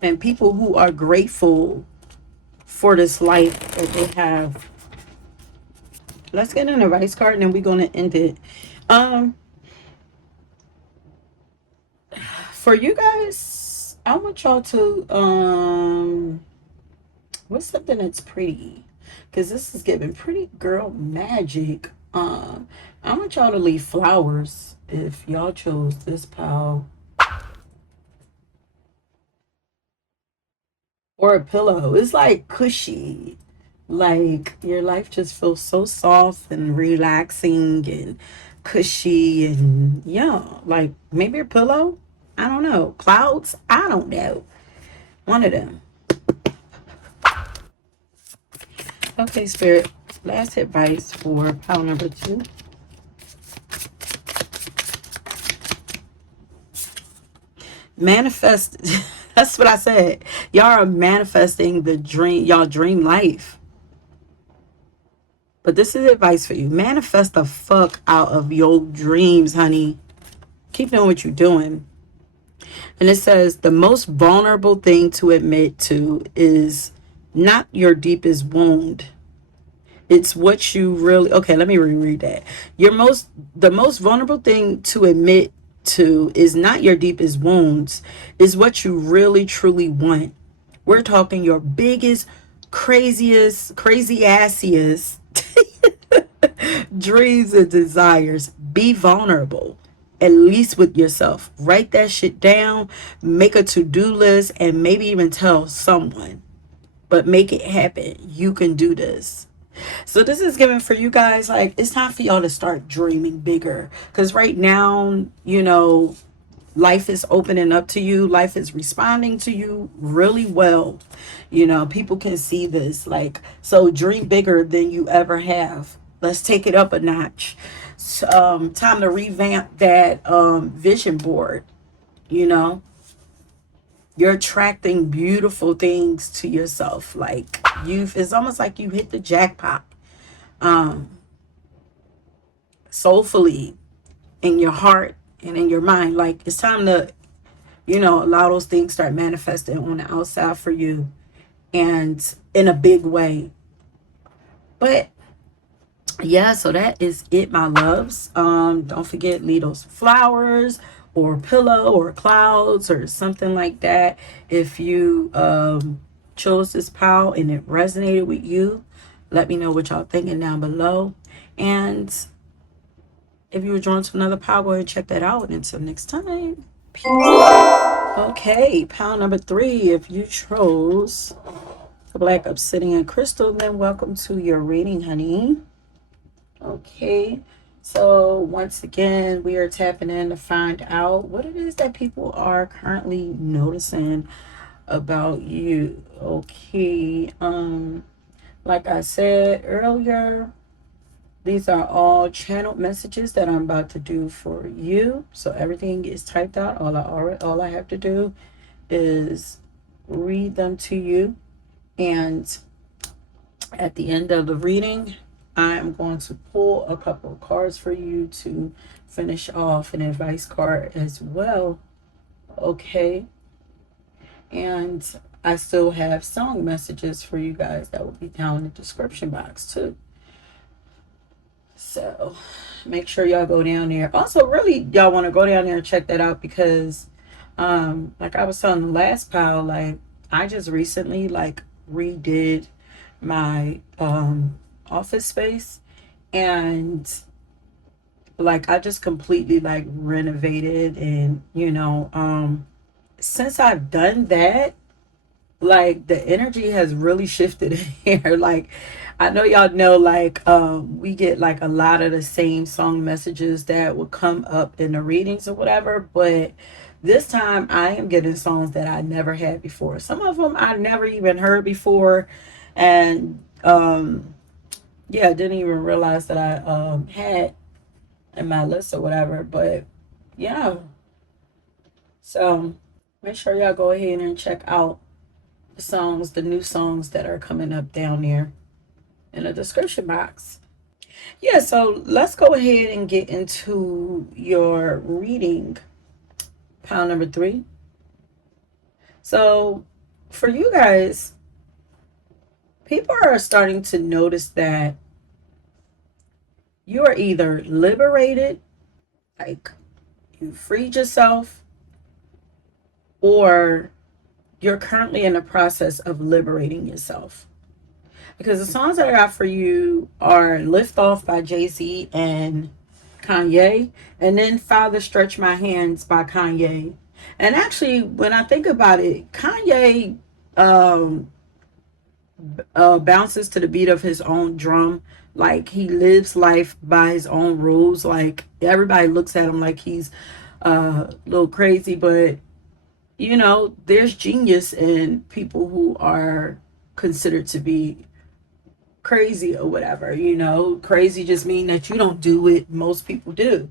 and people who are grateful for this life that they have. Let's get an advice card, and then we're gonna end it. Um, for you guys, I want y'all to what's something that's pretty? Because this is giving pretty girl magic. I want y'all to leave flowers if y'all chose this pile, or a pillow. It's like cushy. Like, your life just feels so soft and relaxing and cushy, and yeah, like maybe a pillow. I don't know. Clouds? I don't know. One of them. Okay, Spirit. Last advice for pile number 2. Manifest. That's what I said. Y'all are manifesting the dream, y'all dream life. But this is advice for you. Manifest the fuck out of your dreams, honey. Keep doing what you're doing. And it says the most vulnerable thing to admit to is not your deepest wound. It's what you really, okay, let me reread that. The most vulnerable thing to admit to is not your deepest wounds, is what you really truly want. We're talking your biggest, craziest, crazy assiest dreams and desires. Be vulnerable, at least with yourself. Write that shit down, make a to-do list, and maybe even tell someone. But make it happen. You can do this. So this is given for you guys, like, it's time for y'all to start dreaming bigger. Because right now, life is opening up to you. Life is responding to you really well. People can see this. Like, so dream bigger than you ever have. Let's take it up a notch. Time to revamp that vision board. You know, you're attracting beautiful things to yourself. Like, it's almost like you hit the jackpot. Um, Soulfully, in your heart and in your mind. Like, it's time to, allow those things start manifesting on the outside for you, and in a big way. But yeah, so that is it, my loves. Don't forget, leave those flowers or pillow or clouds or something like that. If you chose this pile and it resonated with you, let me know what y'all thinking down below. And if you were drawn to another pile, go ahead and check that out. And until next time, peace. Okay, pile number 3. If you chose the Black Obsidian Crystal, then welcome to your reading, honey. Okay, so once again, we are tapping in to find out what it is that people are currently noticing about you. Okay, like I said earlier, these are all channeled messages that I'm about to do for you. So everything is typed out. All I have to do is read them to you. And at the end of the reading, I'm going to pull a couple of cards for you to finish off, an advice card as well. Okay. And I still have song messages for you guys that will be down in the description box too. So make sure y'all go down there. Also, really, y'all want to go down there and check that out, because like I was telling the last pile, like, I just recently like redid my office space, and like I just completely like renovated. And since I've done that, like the energy has really shifted here. Like, I know y'all know, like, we get like a lot of the same song messages that would come up in the readings or whatever, but this time I am getting songs that I never had before. Some of them I never even heard before, and yeah, I didn't even realize that I had in my list or whatever. But yeah, so make sure y'all go ahead and check out the new songs that are coming up down there in the description box. Yeah, so let's go ahead and get into your reading, pile number 3. So for you guys, people are starting to notice that you are either liberated, like you freed yourself, or you're currently in the process of liberating yourself. Because the songs that I got for you are Lift Off by Jay-Z and Kanye, and then Father Stretch My Hands by Kanye. And actually, when I think about it, Kanye bounces to the beat of his own drum. Like, he lives life by his own rules. Like, everybody looks at him like he's a little crazy, but there's genius in people who are considered to be crazy or whatever. Crazy just mean that you don't do what most people do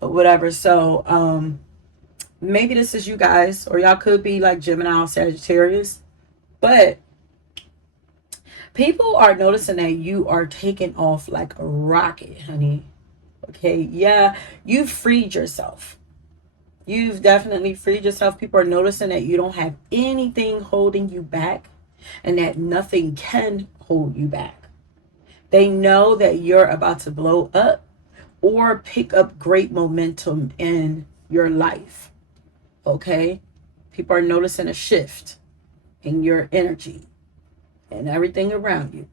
or whatever. So maybe this is you guys, or y'all could be like Gemini or Sagittarius, but people are noticing that you are taking off like a rocket, honey. Okay, yeah, you've freed yourself. You've definitely freed yourself. People are noticing that you don't have anything holding you back, and that nothing can hold you back. They know that you're about to blow up or pick up great momentum in your life. Okay? People are noticing a shift in your energy and everything around you.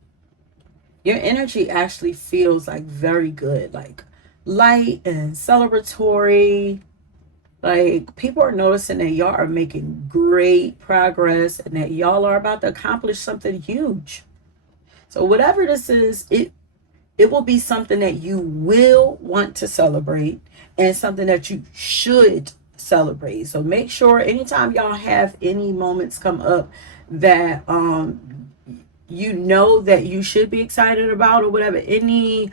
Your energy actually feels like very good, like light and celebratory. Like, people are noticing that y'all are making great progress and that y'all are about to accomplish something huge. So whatever this is, it will be something that you will want to celebrate and something that you should celebrate. So make sure anytime y'all have any moments come up that you know that you should be excited about or whatever, any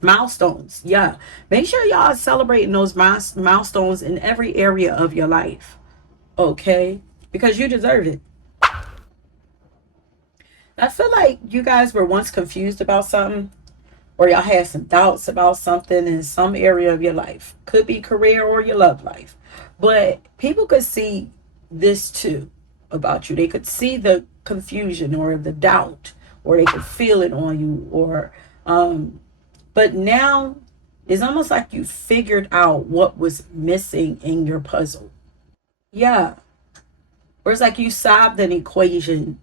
milestones, yeah, make sure y'all are celebrating those milestones in every area of your life, okay, because you deserve it. I feel like you guys were once confused about something, or y'all had some doubts about something in some area of your life. Could be career or your love life. But people could see this too about you. They could see the confusion or the doubt, or they could feel it on you, or but now it's almost like you figured out what was missing in your puzzle. Yeah. Or it's like you solved an equation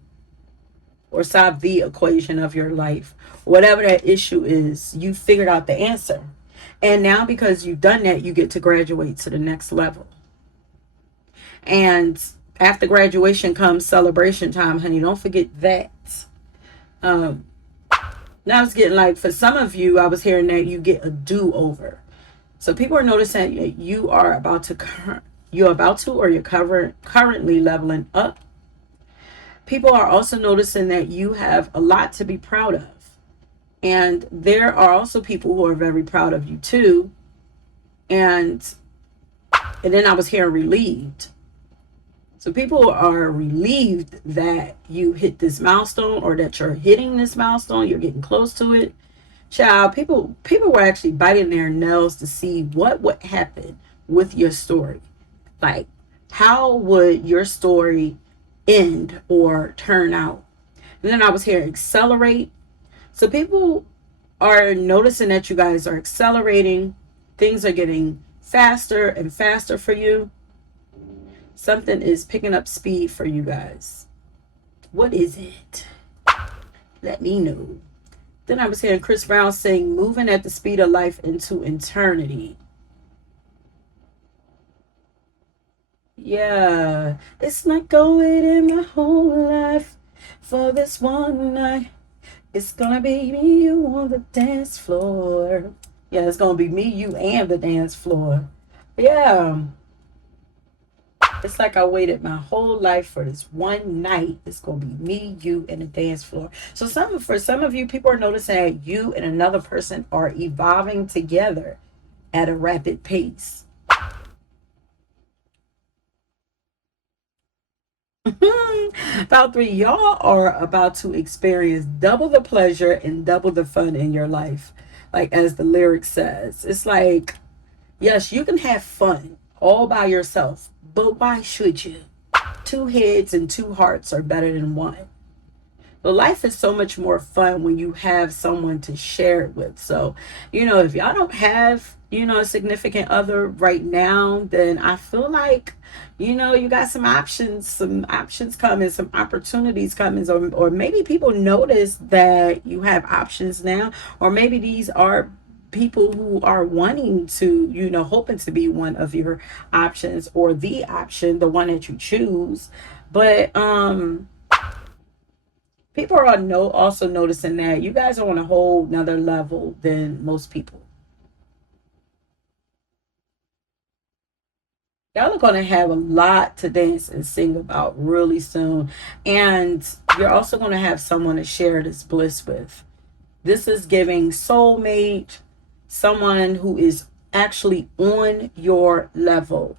or solve the equation of your life. Whatever that issue is, you figured out the answer. And now, because you've done that, you get to graduate to the next level. And after graduation comes celebration time, honey. Don't forget that. Um, Now it's getting like, for some of you, I was hearing that you get a do-over. So people are noticing that you are about to, or you're currently leveling up. People are also noticing that you have a lot to be proud of. And there are also people who are very proud of you too. And then I was hearing relieved. So people are relieved that you hit this milestone, or that you're hitting this milestone, you're getting close to it. Child, people were actually biting their nails to see what would happen with your story. Like, how would your story end or turn out? And then I was hearing accelerate. So people are noticing that you guys are accelerating. Things are getting faster and faster for you. Something is picking up speed for you guys. What is it? Let me know. Then I was hearing Chris Brown saying, moving at the speed of life into eternity. Yeah. It's not going in my whole life for this one night. It's gonna be me, you on the dance floor. Yeah, it's gonna be me, you, and the dance floor. Yeah. It's like I waited my whole life for this one night. It's gonna be me, you, and the dance floor. So for some of you, people are noticing that you and another person are evolving together at a rapid pace. About three, y'all are about to experience double the pleasure and double the fun in your life. Like, as the lyric says, it's like, yes, you can have fun all by yourself, but why should you? Two heads and two hearts are better than one. But life is so much more fun when you have someone to share it with. So, if y'all don't have, a significant other right now, then I feel like, you got some options coming, some opportunities coming, or maybe people notice that you have options now, or maybe these are people who are wanting to, hoping to be one of your options, or the option, the one that you choose. But people are also noticing that you guys are on a whole nother level than most people. Y'all are going to have a lot to dance and sing about really soon. And you're also going to have someone to share this bliss with. This is giving soulmate, someone who is actually on your level.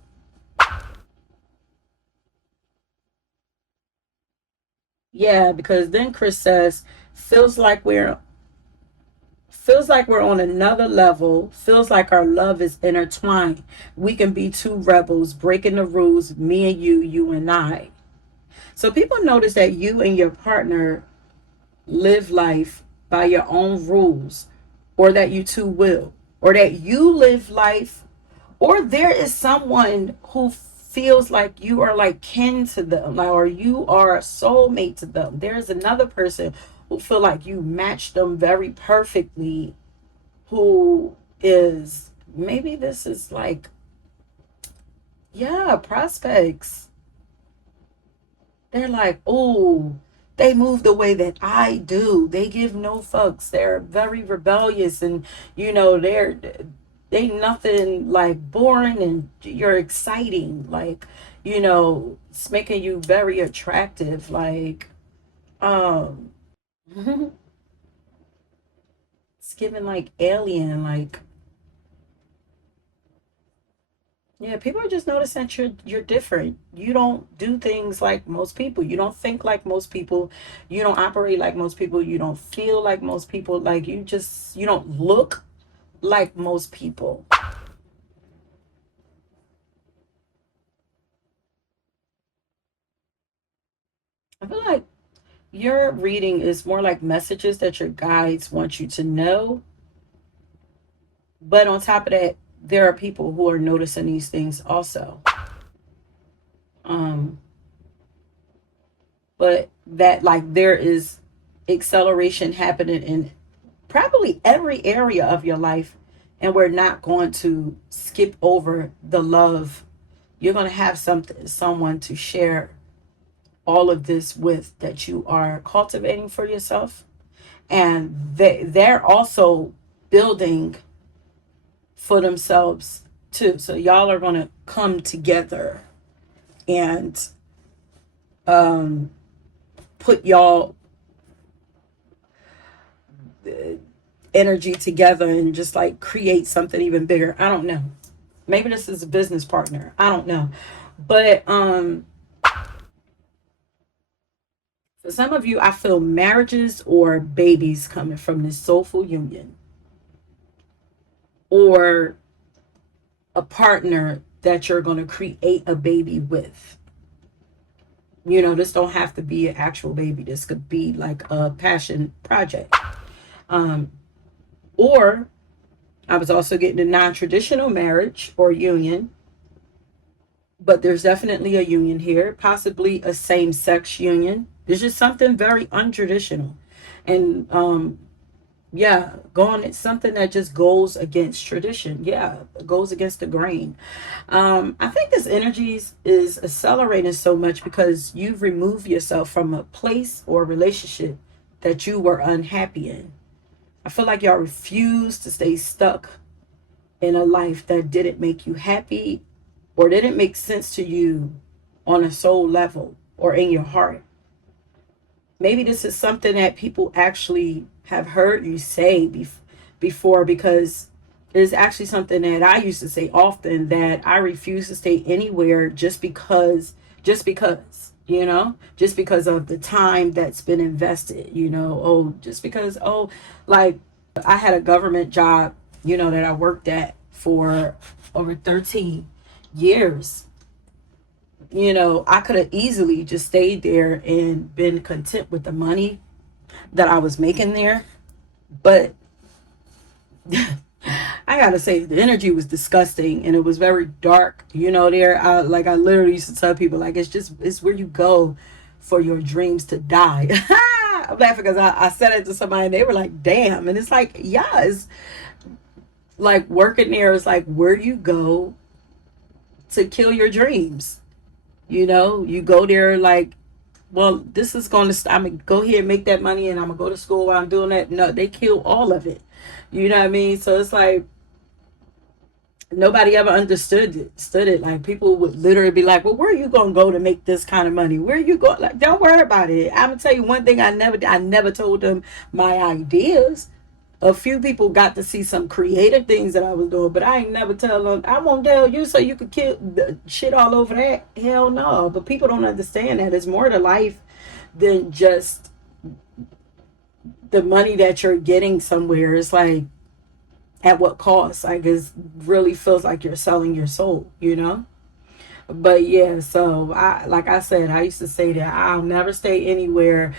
Yeah, because then Chris says, feels like we're on another level, feels like our love is intertwined. We can be two rebels breaking the rules, me and you and I. So people notice that you and your partner live life by your own rules, or that you two will, or that you live life, or there is someone who feels like you are like kin to them, like, or you are a soulmate to them. There is another person who feel like you match them very perfectly, who is, maybe this is like, yeah, prospects. They're like, oh, they move the way that I do. They give no fucks. They're very rebellious, and they nothing like boring, and you're exciting. Like, it's making you very attractive. Like, um, it's giving like alien. Like, yeah, people are just noticing that you're different. You don't do things like most people. You don't think like most people. You don't operate like most people. You don't feel like most people. Like, you don't look like most people. I feel like your reading is more like messages that your guides want you to know. But on top of that, there are people who are noticing these things also. Um, but that, like, there is acceleration happening in probably every area of your life, and we're not going to skip over the love. You're going to have someone to share all of this with, that you are cultivating for yourself, and they're also building for themselves too. So y'all are going to come together and um put y'all energy together and just like create something even bigger. I don't know. Maybe this is a business partner. I don't know. But for some of you, I feel marriages or babies coming from this soulful union, or a partner that you're going to create a baby with. This don't have to be an actual baby. This could be like a passion project. Um, or I was also getting a non-traditional marriage or union, but there's definitely a union here, possibly a same-sex union. There's just something very untraditional. And yeah, going, it's something that just goes against tradition. Yeah, goes against the grain. I think this energy is accelerating so much because you've removed yourself from a place or relationship that you were unhappy in. I feel like y'all refuse to stay stuck in a life that didn't make you happy or didn't make sense to you on a soul level or in your heart. Maybe this is something that people actually have heard you say before, because it is actually something that I used to say often, that I refuse to stay anywhere just because of the time that's been invested, oh, just because, oh, like, I had a government job, that I worked at for over 13 years. I could have easily just stayed there and been content with the money that I was making there. But I gotta say, the energy was disgusting and it was very dark. There, I literally used to tell people, like, it's where you go for your dreams to die. I'm laughing because I said it to somebody and they were like, damn. And it's like, yeah, it's like working there is like where you go to kill your dreams. You go there like, well, this is going to, I'm going to go here and make that money and I'm going to go to school while I'm doing that. No, they kill all of it. You know what I mean? So it's like, nobody ever understood it. Like, people would literally be like, well, where are you going to go to make this kind of money? Where are you going? Like, don't worry about it. I'm going to tell you one thing. I never told them my ideas. A few people got to see some creative things that I was doing, but I ain't never tell them. I won't tell you so you could kill the shit all over that. Hell no. But people don't understand that there's more to life than just the money that you're getting somewhere. It's like, at what cost? Like, it really feels like you're selling your soul. But yeah, so like I said, I used to say that I'll never stay anywhere,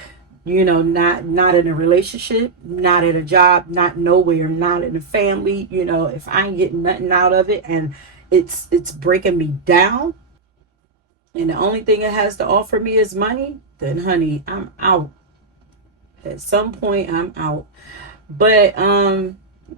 not in a relationship, not at a job, not nowhere, not in a family. If I ain't getting nothing out of it and it's breaking me down, and the only thing it has to offer me is money, then honey, I'm out. At some point I'm out. But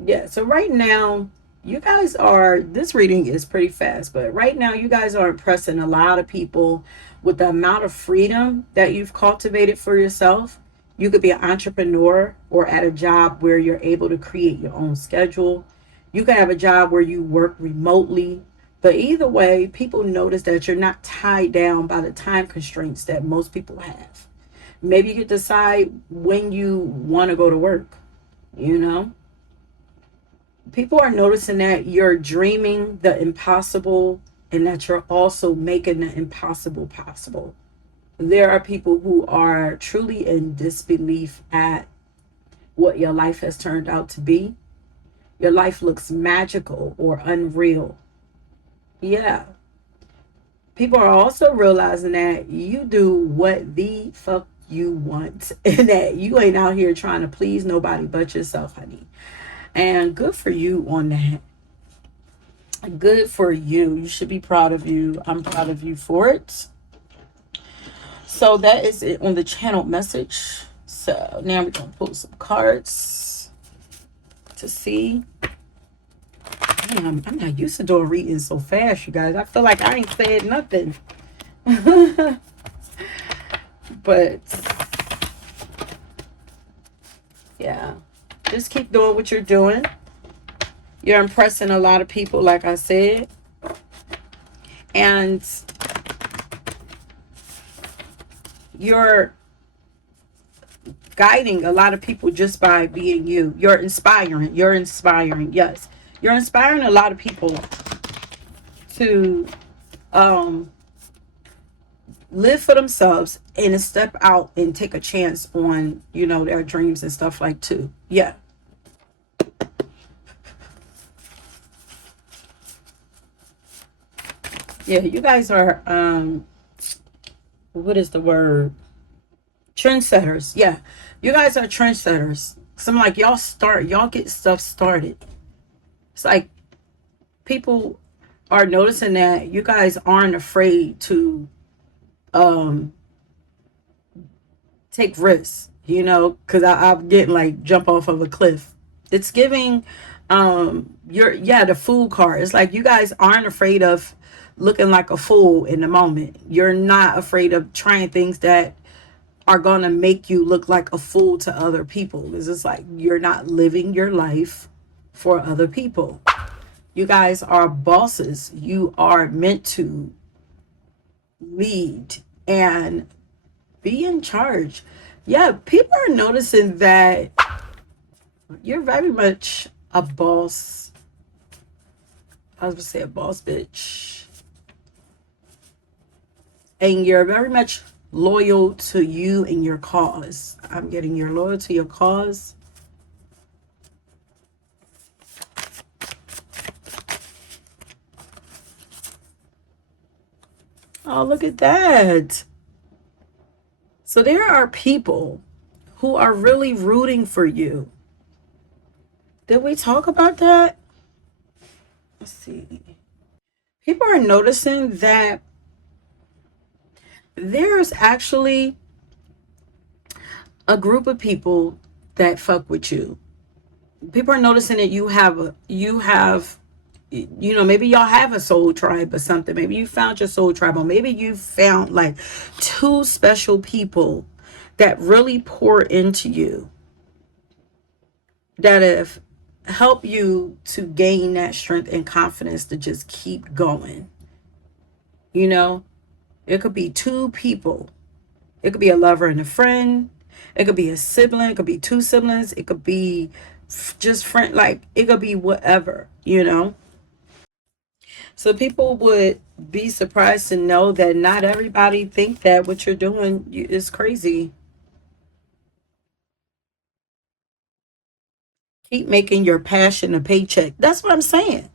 yeah, so right now you guys are, this reading is pretty fast, but right now you guys are impressing a lot of people with the amount of freedom that you've cultivated for yourself. You could be an entrepreneur or at a job where you're able to create your own schedule. You could have a job where you work remotely. But either way, people notice that you're not tied down by the time constraints that most people have. Maybe you could decide when you want to go to work, you know? People are noticing that you're dreaming the impossible and that you're also making the impossible possible. There are people who are truly in disbelief at what your life has turned out to be. Your life looks magical or unreal. Yeah. People are also realizing that you do what the fuck you want and that you ain't out here trying to please nobody but yourself, honey. And good for you on that. Good for you. You should be proud of you. I'm proud of you for it. So that is it on the channel message. So now we're going to pull some cards to see. Damn, I'm not used to doing readings so fast, you guys. I feel like I ain't said nothing. But yeah, just keep doing what you're doing. You're impressing a lot of people, like I said. And you're guiding a lot of people just by being you. You're inspiring. You're inspiring. Yes. You're inspiring a lot of people to live for themselves and step out and take a chance on, you know, their dreams and stuff like too. Yeah. Yeah, you guys are what is the word? Trendsetters. Yeah. You guys are trendsetters. So I'm like, y'all get stuff started. It's like people are noticing that you guys aren't afraid to take risks, you know, because I'm getting like jump off of a cliff. It's giving the fool card. It's like you guys aren't afraid of looking like a fool in the moment. You're not afraid of trying things that are gonna make you look like a fool to other people. Because it's like you're not living your life for other people. You guys are bosses. You are meant to lead and be in charge. Yeah, people are noticing that you're very much a boss. I was gonna say a boss bitch. And you're very much loyal to you and your cause. I'm getting you're loyal to your cause. Oh, look at that. So there are people who are really rooting for you. Did we talk about that? Let's see. People are noticing that there's actually a group of people that fuck with you. People are noticing that you have, you know, maybe y'all have a soul tribe or something. Maybe you found your soul tribe, or maybe you found like two special people that really pour into you, that have helped you to gain that strength and confidence to just keep going. You know, it could be two people. It could be a lover and a friend. It could be a sibling. It could be two siblings. It could be just friend. Like it could be whatever, you know. So people would be surprised to know that not everybody think that what you're doing is crazy. Keep making your passion a paycheck. That's what I'm saying.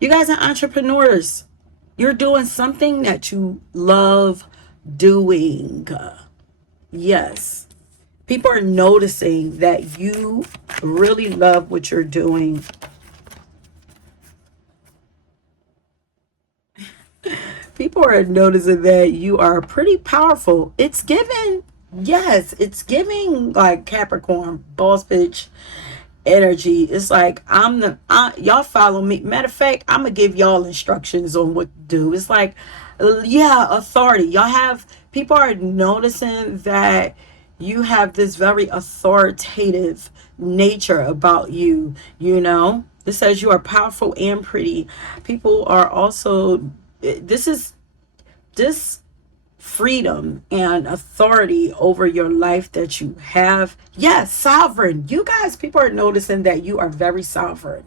You guys are entrepreneurs. You're doing something that you love doing. Yes. People are noticing that you really love what you're doing. People are noticing that you are pretty powerful. It's giving, yes, it's giving like Capricorn, boss bitch. energy. It's like y'all follow me. Matter of fact, I'm gonna give y'all instructions on what to do. It's like, yeah, authority. Y'all have, people are noticing that you have this very authoritative nature about you. You know, it says you are powerful and pretty. People are also, this is this freedom and authority over your life that you have. Yes, sovereign. You guys, people are noticing that you are very sovereign.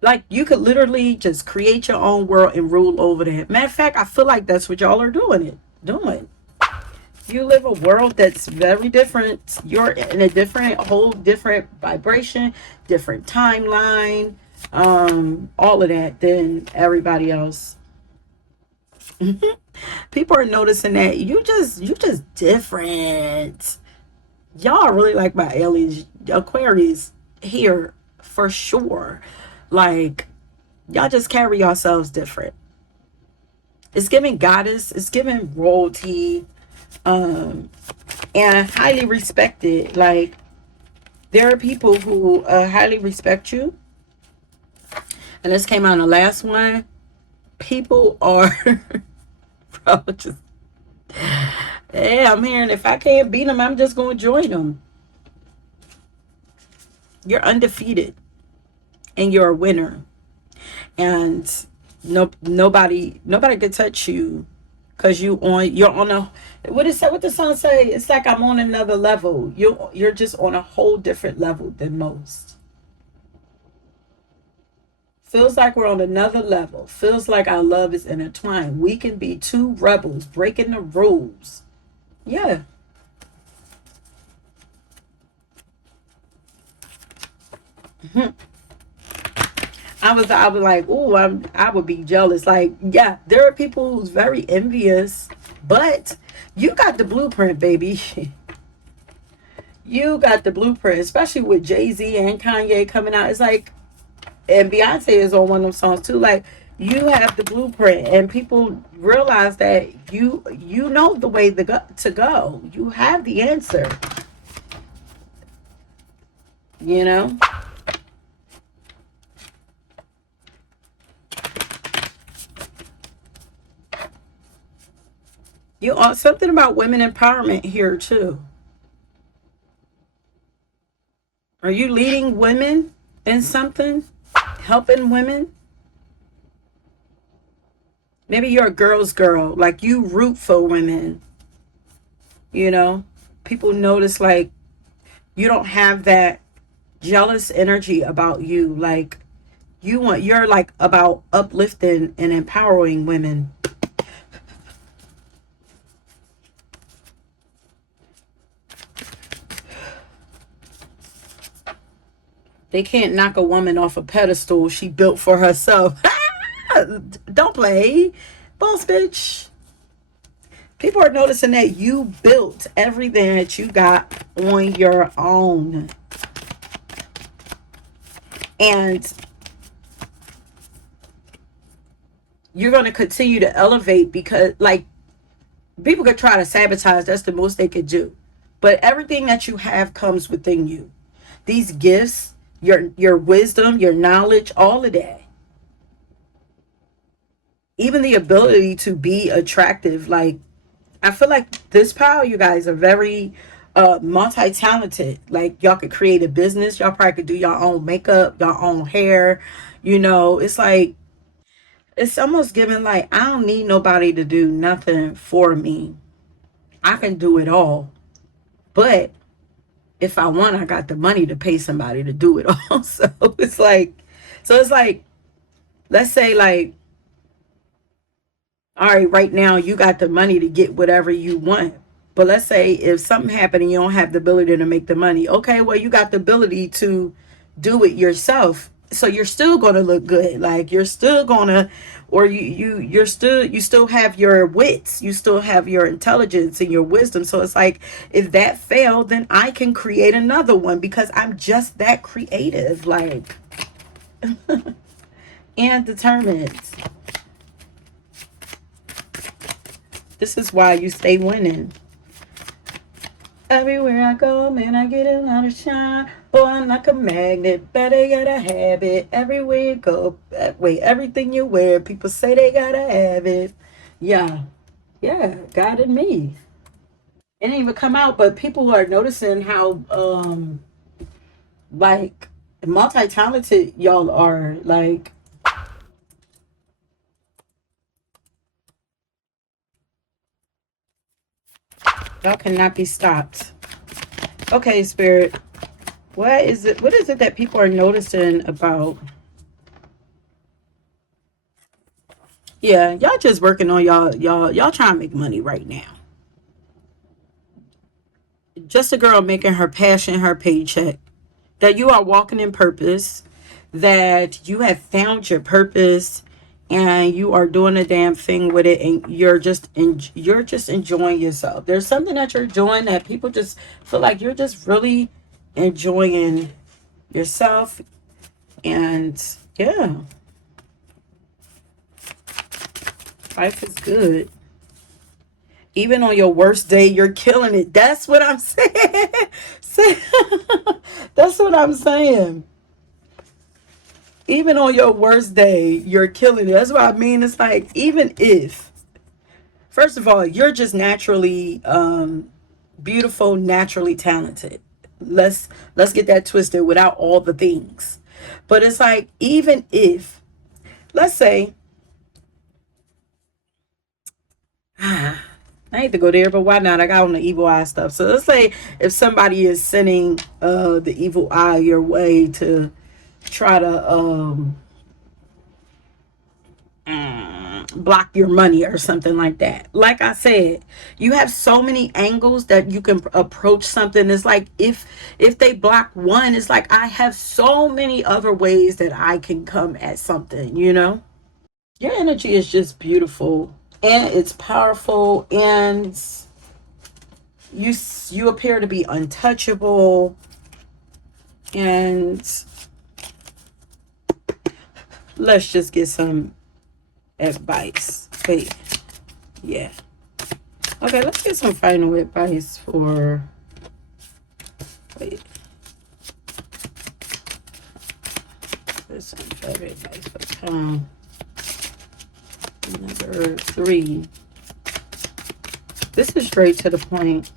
Like, you could literally just create your own world and rule over it. Matter of fact, I feel like that's what y'all are doing. You live a world that's very different. You're in a different, whole different vibration, different timeline, all of that than everybody else. People are noticing that you just different. Y'all are really like my aliens, Aquarius here for sure. Like, y'all just carry yourselves different. It's giving goddess, it's giving royalty, um, and highly respected. Like, there are people who highly respect you, and this came out in the last one. People are, bro, just, yeah, I'm hearing if I can't beat them, I'm just going to join them. You're undefeated and you're a winner. And nobody could touch you because you're on a, what the song say? It's like I'm on another level. You're just on a whole different level than most. Feels like we're on another level. Feels like our love is intertwined. We can be two rebels breaking the rules. Yeah. I was like, oh, I would be jealous. Like, yeah, there are people who's very envious, but you got the blueprint, baby. You got the blueprint, especially with Jay-Z and Kanye coming out. It's like, and Beyonce is on one of them songs too. Like, you have the blueprint, and people realize that you know the way to go. You have the answer. You know. You are something about women empowerment here too. Are you leading women in something? Helping women? Maybe you're a girl's girl. Like, you root for women. You know? People notice, like, you don't have that jealous energy about you. Like, you're like about uplifting and empowering women. They can't knock a woman off a pedestal she built for herself. Don't play. Boss bitch. People are noticing that you built everything that you got on your own. And you're going to continue to elevate because, like, people could try to sabotage. That's the most they could do. But everything that you have comes within you. These gifts, your wisdom, your knowledge, all of that. Even the ability to be attractive. Like, I feel like this power, you guys are very multi-talented. Like, y'all could create a business. Y'all probably could do your own makeup, your own hair. You know, it's like, it's almost giving like, I don't need nobody to do nothing for me. I can do it all. But if I want, I got the money to pay somebody to do it all. So it's like, let's say, like, all right, right now you got the money to get whatever you want. But let's say if something happened and you don't have the ability to make the money. Okay, well, you got the ability to do it yourself. So you're still going to look good. Like, you're still going to, or you still have your wits. You still have your intelligence and your wisdom. So it's like, if that failed, then I can create another one because I'm just that creative. Like, and determined. This is why you stay winning. Everywhere I go, man, I get a lot of shine. Boy, I'm like a magnet, better gotta have it. Everywhere you go, wait, everything you wear, people say they gotta have it. Yeah, yeah, God and me. It didn't even come out, but people are noticing how, like, multi-talented y'all are. Like, y'all cannot be stopped. Okay, Spirit. What is it? What is it that people are noticing about? Yeah, y'all just working on y'all trying to make money right now. Just a girl making her passion her paycheck. That you are walking in purpose. That you have found your purpose, and you are doing a damn thing with it, and you're just enjoying yourself. There's something that you're doing that people just feel like you're just really enjoying yourself, and yeah, life is good. Even on your worst day, you're killing it. That's what I'm saying. That's what I'm saying. Even on your worst day, you're killing it. That's what I mean. It's like, even if, first of all, you're just naturally beautiful, naturally talented. Let's get that twisted without all the things. But it's like, even if, let's say, I hate to go there, but why not? I got on the evil eye stuff. So let's say if somebody is sending the evil eye your way to try to block your money or something like that. Like I said, you have so many angles that you can approach something. It's like, if they block one, it's like I have so many other ways that I can come at something, you know? Your energy is just beautiful, and it's powerful, and you appear to be untouchable, and let's just get some advice. Wait, yeah. Okay, let's get some final advice for, wait. There's some further advice for Tom. Number 3. This is straight to the point.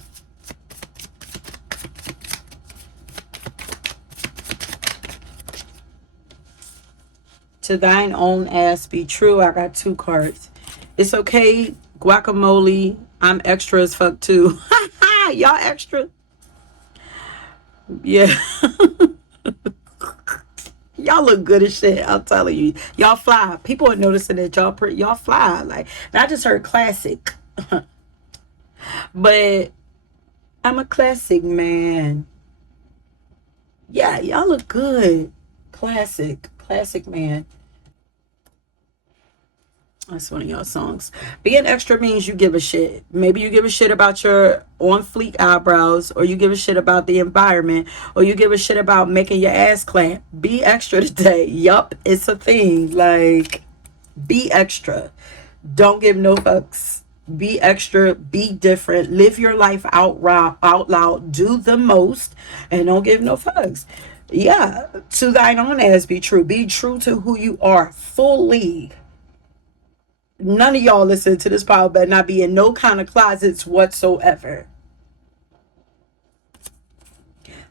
To thine own ass be true. I got 2 cards. It's okay, guacamole. I'm extra as fuck too. Y'all extra? Yeah. Y'all look good as shit. I'm telling you. Y'all fly. People are noticing that y'all fly. Like, and I just heard classic. But I'm a classic man. Yeah, y'all look good. Classic. Classic man. That's one of y'all songs. Being extra means you give a shit. Maybe you give a shit about your on fleek eyebrows, or you give a shit about the environment, or you give a shit about making your ass clap. Be extra today. Yup, it's a thing. Like, be extra. Don't give no fucks. Be extra. Be different. Live your life out loud. Do the most, and don't give no fucks. Yeah, to thine own ass be true. Be true to who you are fully. None of y'all listen to this power better not be in no kind of closets whatsoever.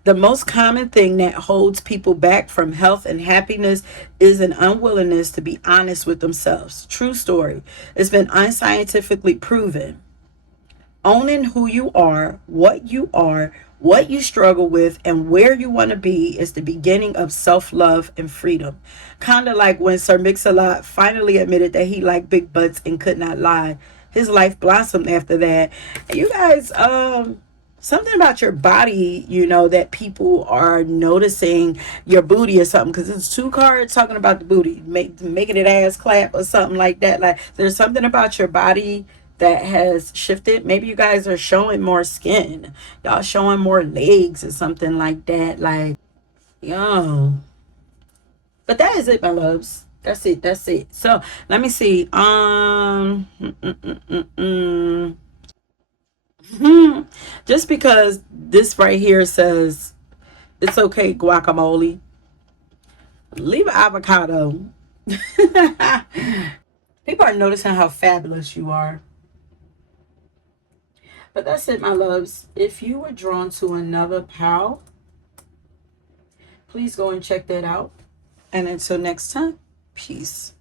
The most common thing that holds people back from health and happiness is an unwillingness to be honest with themselves. True story. It's been unscientifically proven. Owning who you are, what you struggle with, and where you want to be is the beginning of self-love and freedom. Kind of like when Sir Mix-a-Lot finally admitted that he liked big butts and could not lie. His life blossomed after that. You guys, something about your body, that people are noticing your booty or something, because it's 2 cards talking about the booty, making it ass clap or something like that. Like, there's something about your body that has shifted. Maybe you guys are showing more skin. Y'all showing more legs or something like that. Like, yo. But that is it, my loves. That's it. That's it. So let me see. Just because this right here says it's okay, guacamole, leave an avocado. People are noticing how fabulous you are. But that's it, my loves. If you were drawn to another pal, please go and check that out. And until next time, peace.